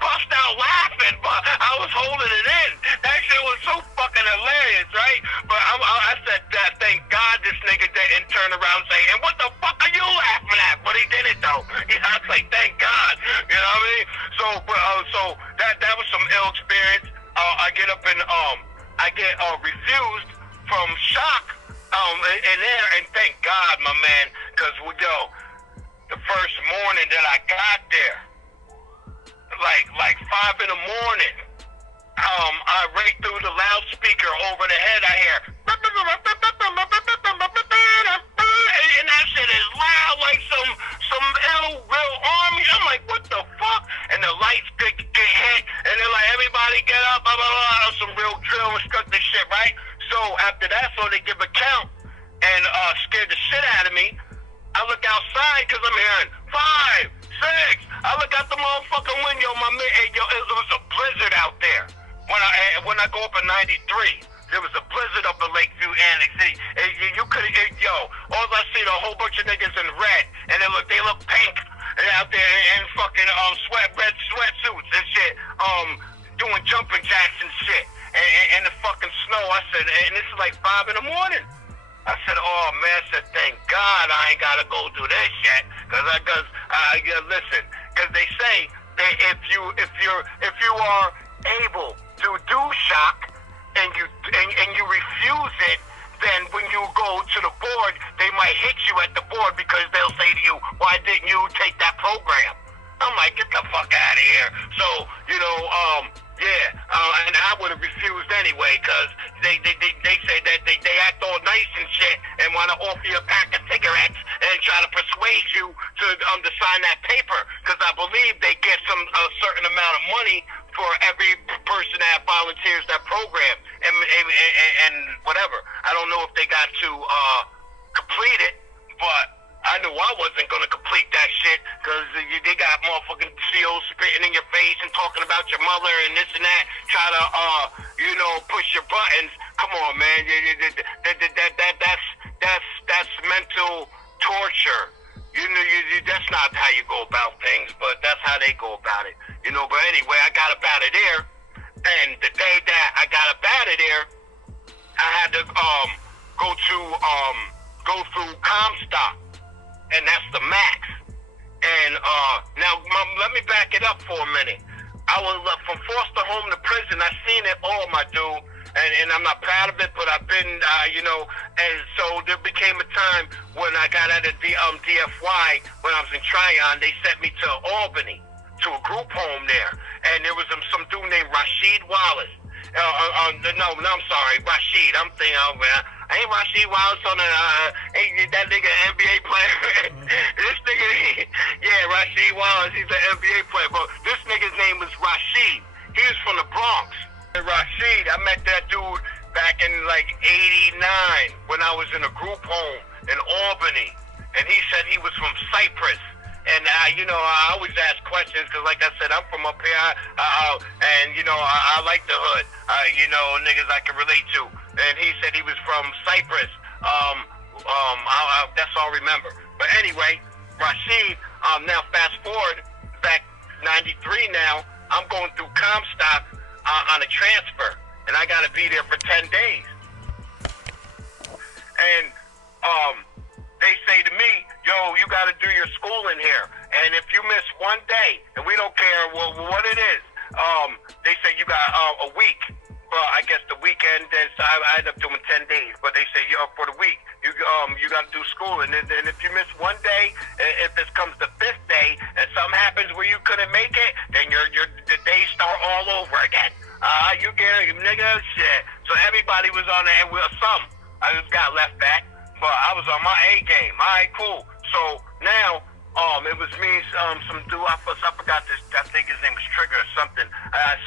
bust out laughing, but I was holding it in. That shit was so fucking hilarious, right? But I said, thank God this nigga didn't turn around and say, and what the fuck are you laughing at? But he did it though. You know, I was like, thank God. You know what I mean? So that was some ill experience. I get up and I get refused from shock in there, and thank God, my man, because the first morning that I got there, like 5 in the morning, I right through the loudspeaker over the head, I hear, and that shit is loud like some real army. I'm like, what the fuck? And the lights get hit, and they're like, everybody get up, blah, blah, blah, some real drill instructor shit, right? So after that, so they give a count, and scared the shit out of me. I look outside, because I'm hearing 5, 6. I look out the motherfucking window, my man, it was a blizzard out there. When I go up in 93, there was a blizzard up in Lakeview Annex. You could yo, all I see a whole bunch of niggas in red, and they look pink out there in fucking red sweatsuits and shit, doing jumping jacks and shit, and the fucking snow. I said, and this is like 5 in the morning. I said, oh man, I said, thank God I ain't gotta go do this shit, listen, because they say that if you are able to do shock and you refuse it, then when you go to the board, they might hit you at the board because they'll say to you, why didn't you take that program? I'm like, get the fuck out of here. So, and I would have refused anyway because they say that they act all nice and shit and want to offer you a pack of cigarettes and try to persuade you to sign that paper because I believe they get a certain amount of money for every person that volunteers that program and whatever. I don't know if they got to complete it, but I knew I wasn't going to complete that shit because they got motherfucking CEOs spitting in your face and talking about your mother and this and that, try to, push your buttons. Come on, man. That's mental torture. That's not how you go about things, but that's how they go about it. But anyway, I got up out of there, and the day that I got up out of there, I had to go through Comstock. And that's the max. And now, let me back it up for a minute. I was from foster home to prison. I seen it all, my dude. And I'm not proud of it, but I've been, and so there became a time when I got out of the DFY, when I was in Tryon, they sent me to Albany, to a group home there. And there was some dude named Rasheed Wallace. No, I'm sorry, Rasheed. I'm thinking, ain't Rasheed Wallace on ain't that nigga an NBA player? This nigga, Rasheed Wallace, he's an NBA player. But this nigga's name was Rasheed. He was from the Bronx. And Rasheed, I met that dude back in like 89 when I was in a group home in Albany. And he said he was from Cyprus. And, I always ask questions because, like I said, I'm from up here, I like the hood, niggas I can relate to. And he said he was from Cyprus. That's all I remember. But anyway, Rasheed, now fast forward, back 93 now, I'm going through Comstock on a transfer. And I got to be there for 10 days. And, they say to me, yo, you got to do your schooling here. And if you miss one day, and we don't care what it is, they say you got a week. Well, I guess the weekend, so I end up doing 10 days. But they say, for the week, you got to do schooling. And if you miss one day, if this comes the 5th day, and something happens where you couldn't make it, then the days start all over again. You get it, nigga, shit. So everybody was on there, and I just got left back. But I was on my A game. All right, cool. So now, it was me, some dude, I forgot this, I think his name was Trigger or something.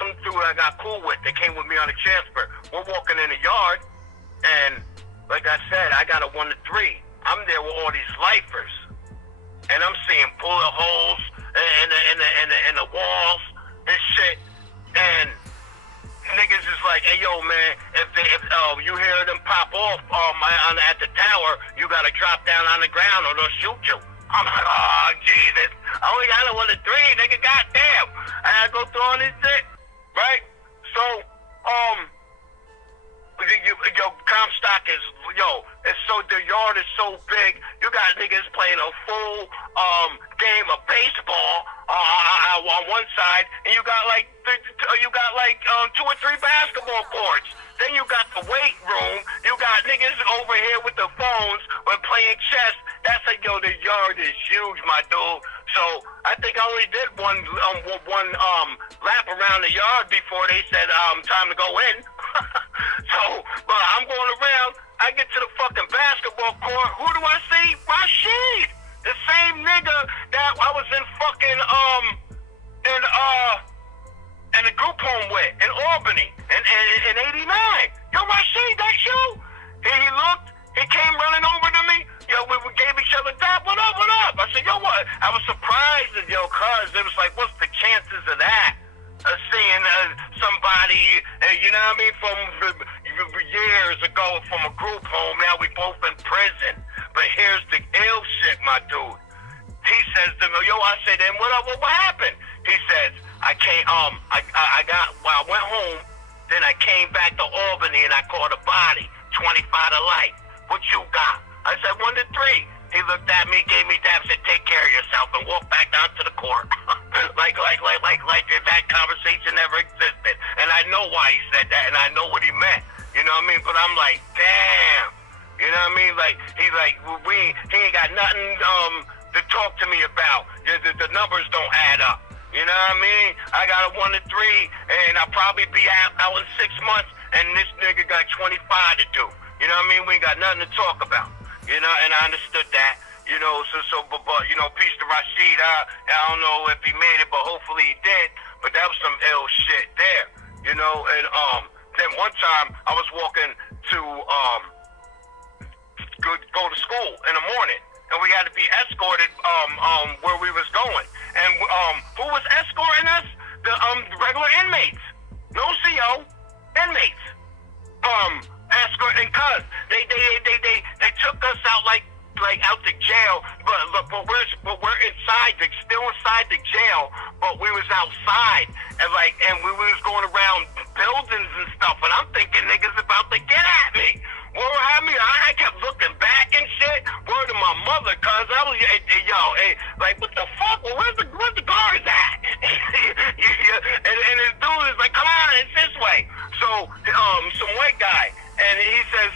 Some dude I got cool with, they came with me on a transfer. We're walking in the yard, and like I said, I got a 1 to 3. I'm there with all these lifers, and I'm seeing bullet holes in the walls and shit, and niggas is like, hey, yo, man, if you hear them pop off at the tower, you got to drop down on the ground or they'll shoot you. I'm like, oh, Jesus. I only got a 1 to 3, nigga, goddamn. I had to go through all this shit, right? So, Comstock is, the yard is so big, you got niggas playing a full game of baseball on one side, and you got like 2 or 3 basketball courts. Then you got the weight room. You got niggas over here with the phones when playing chess. That's like, the yard is huge, my dude. So I think I only did one lap around the yard before they said time to go in. So, but I'm going around. I get to the fucking basketball court. Who do I see? Rasheed, the same nigga that I was in fucking in a group home with in Albany in 89. Yo, Rasheed, that's you? He looked. He came running over to me. Yo, we gave each other that. What up? What up? I said, yo, what? I was surprised that, cuz it was like, what's the chances of that? Seeing somebody, you know what I mean, from years ago from a group home. Now we both in prison. But here's the ill shit, my dude. He says to me, yo, I said, then what happened? He says, I went home, then I came back to Albany and I caught a body, 25 to life. What you got? I said, 1 to 3. He looked at me, gave me that, said, take care of yourself, and walked back down to the court. like that conversation never existed. And I know why he said that, and I know what he meant. You know what I mean? But I'm like, damn. You know what I mean? Like, he ain't got nothing to talk to me about. The numbers don't add up. You know what I mean? I got a 1 to 3, and I'll probably be out in 6 months, and this nigga got 25 to do. You know what I mean? We ain't got nothing to talk about. You know, and I understood that. You know, but you know, peace to Rashid. I don't know if he made it, but hopefully he did. But that was some ill shit there. You know, and then one time I was walking to go to school in the morning, and we had to be escorted where we was going. And who was escorting us? The regular inmates, no CO, inmates. Escorting, cause they took us out like out the jail, but we're still inside the jail, but we was outside, and we was going around buildings and stuff, and I'm thinking niggas about to get at me. Well, I kept looking back and shit. Word to my mother, cause I was like, what the fuck? Well, where's the guards at? and this dude is like, come on, it's this way. So some white guy, and he says,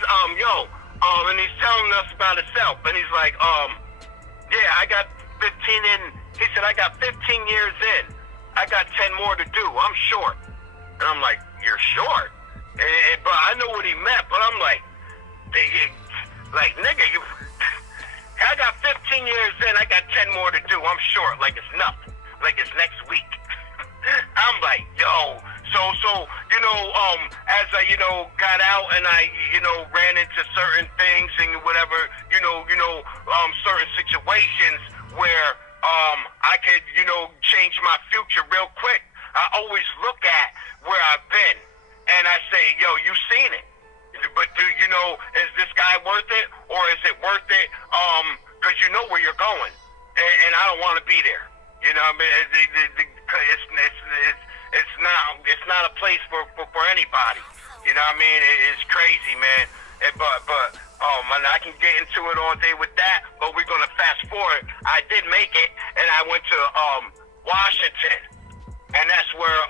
and he's telling us about himself, and he's like, yeah, I got 15 in. He said, I got 15 years in. I got 10 more to do. I'm short. And I'm like, you're short? But I know what he meant, but I'm like, nigga, I got 15 years in, I got 10 more to do. I'm short, like it's nothing. Like it's next week. I'm like, yo. So, you know, as I, you know, got out and I, you know, ran into certain things and whatever, you know, certain situations where I could, you know, change my future real quick. I always look at where I've been and I say, yo, you've seen it. But do you know, is this guy worth it, or is it worth it? Because you know where you're going, and I don't want to be there. You know, I mean, it's not a place for anybody. You know what I mean? It's crazy, man. But and I can get into it all day with that. But we're gonna fast forward. I did make it, and I went to Washington, and that's where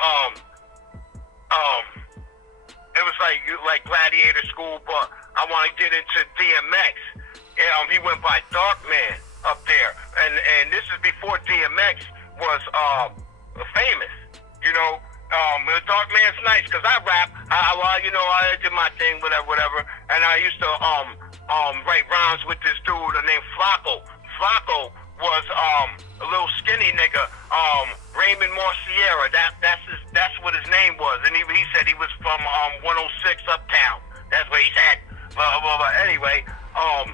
it was like gladiator school, but I want to get into DMX. He went by Darkman up there, and this is before DMX was famous. You know, Darkman's nice because I rap. I did my thing, whatever. And I used to write rhymes with this dude named Flacco. Flacco was a little skinny nigga, Raymond Marciera. That's what his name was, and he said he was from 106 Uptown. That's where he's at. Blah blah blah. Anyway, I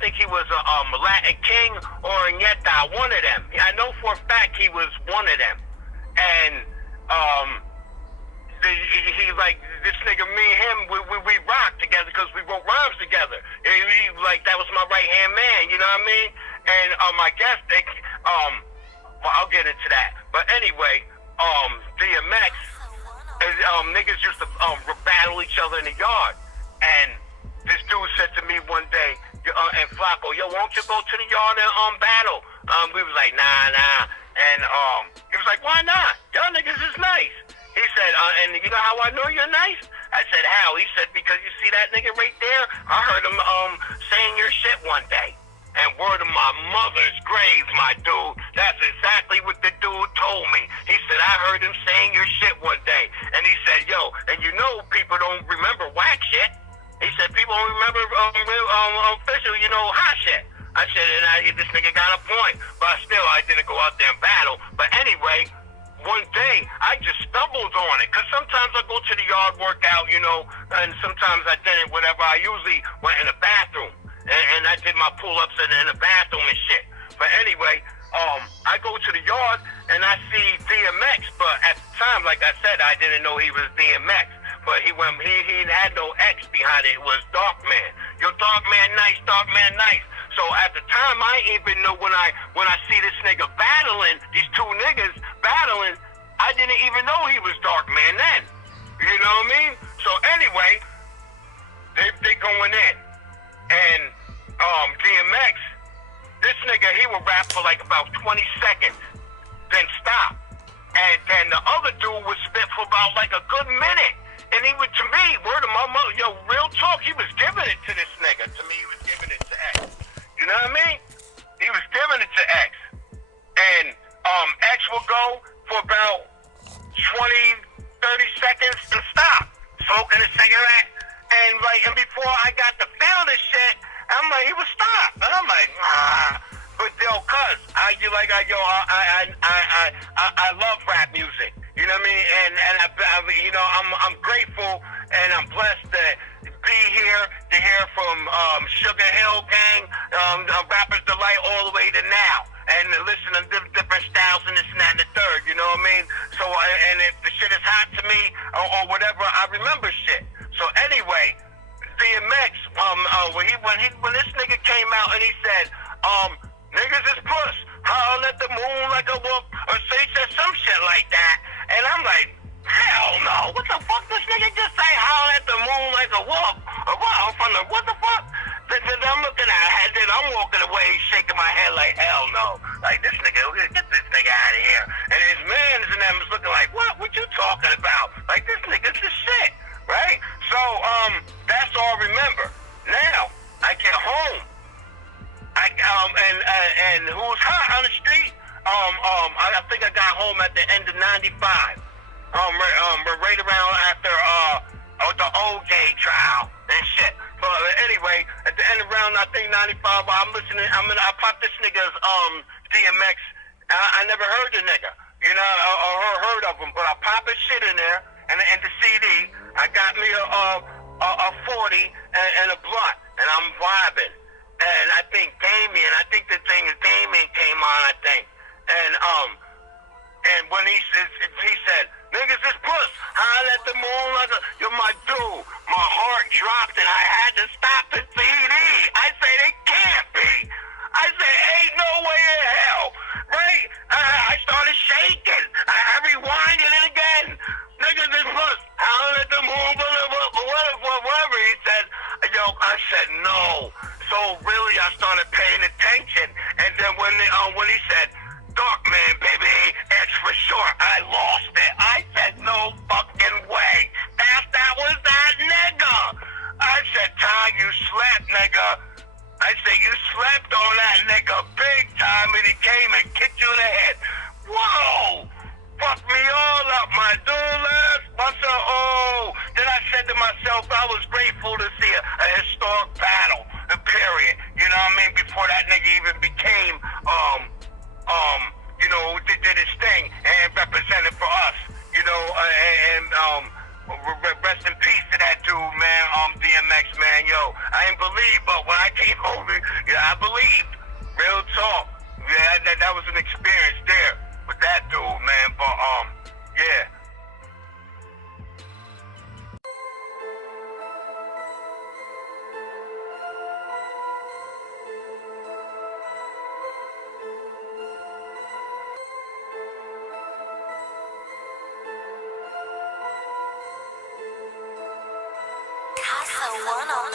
think he was a Latin King or a Nieta, one of them. I know for a fact he was one of them, and he like this nigga, me and him, we rocked together because we wrote rhymes together. That was my right hand man, you know what I mean? And I guess well, I'll get into that. But anyway, DMX, niggas used to battle each other in the yard, and this dude said to me one day, and Flacco, yo, won't you go to the yard and battle? We was like, nah. And he was like, why not? Y'all niggas is nice. He said, and you know how I know you're nice? I said, how? He said, because you see that nigga right there? I heard him saying your shit one day. And word of my mother's grave, my dude, that's exactly what the dude told me. He said, I heard him saying your shit one day. And he said, yo, and you know people don't remember whack shit. He said, people don't remember official, you know, hot shit. I said, and this nigga got a point. But still, I didn't go out there and battle. But anyway, one day, I just stumbled on it. Because sometimes I go to the yard workout, you know, and sometimes I didn't, whatever. I usually went in the bathroom. And I did my pull-ups in the bathroom and shit. But anyway, I go to the yard, and I see DMX. But at the time, like I said, I didn't know he was DMX. But he had no X behind it. It was Darkman. Yo, Darkman, nice. Darkman Nights. So at the time, I even know when I see this nigga battling, these two niggas battling, I didn't even know he was Darkman then. You know what I mean? So anyway, they going in. And DMX, this nigga, he would rap for like about 20 seconds, then stop. And then the other dude would spit for about like a good minute. And he would, to me, word of my mother, yo, real talk, he was giving it to this nigga. To me, he was giving it to X. You know what I mean? He was giving it to X. And X would go for about 20, 30 seconds and stop, smoking a cigarette. And before I got to feel this shit, I'm like, he would stop. And I'm like, nah. But yo, cuz, I love rap music. You know what I mean? And you know, I'm grateful and I'm blessed to be here to hear from Sugar Hill Gang, Rappers Delight, all the way to now, and listen to different styles and this and that and the third. You know what I mean? So, and if the shit is hot to me or whatever, I remember shit. So anyway, DMX, when this nigga came out and he said, niggas is puss, howl at the moon like a wolf, or say some shit like that. And I'm like, hell no, what the fuck this nigga just say, howl at the moon like a wolf? Or what the fuck? Then I'm looking at it, then I'm walking away, shaking my head like, hell no. Like, this nigga, get this nigga out of here. And his mans and them is looking like, what you talking about? Like, this nigga's the shit, right? So, that's all I remember. Now, I get home. And who's hot on the street? I think I got home at the end of 95. Right around after the OJ trial and shit. But anyway, at the end of round, I think 95, I'm listening. I popped this nigga's DMX. I never heard the nigga, you know, or heard of him, but I pop his shit in there and the CD. I got me a 40 and a blunt, and I'm vibing. And I think the thing is Damien came on, I think. And when he said, niggas is puss, howl at the moon like a, you're my dude. My heart dropped and I had to stop the CD. I said, it can't be. I said, ain't no way in hell, right? I started shaking. I rewinded it again. Niggas is puss, howl at the moon, whatever. He said, yo, I said, no. So really, I started paying attention. And then when he said, Darkman, baby, X for short, I lost it. I said, no fucking way. That was that nigga. I said, Ty, you slept, nigga. I said, you slept on that nigga big time, and he came and kicked you in the head. Whoa! Fucked me all up, my st.laz. Then I said to myself, I was grateful to see a historic battle, period. You know what I mean? Before that nigga even became, you know, did his thing and represented for us. You know, rest in peace to that dude, man. DMX, man, yo. I ain't believe, but when I came over, yeah, I believed. Real talk. Yeah, that was an experience there with that dude, man. But yeah. One on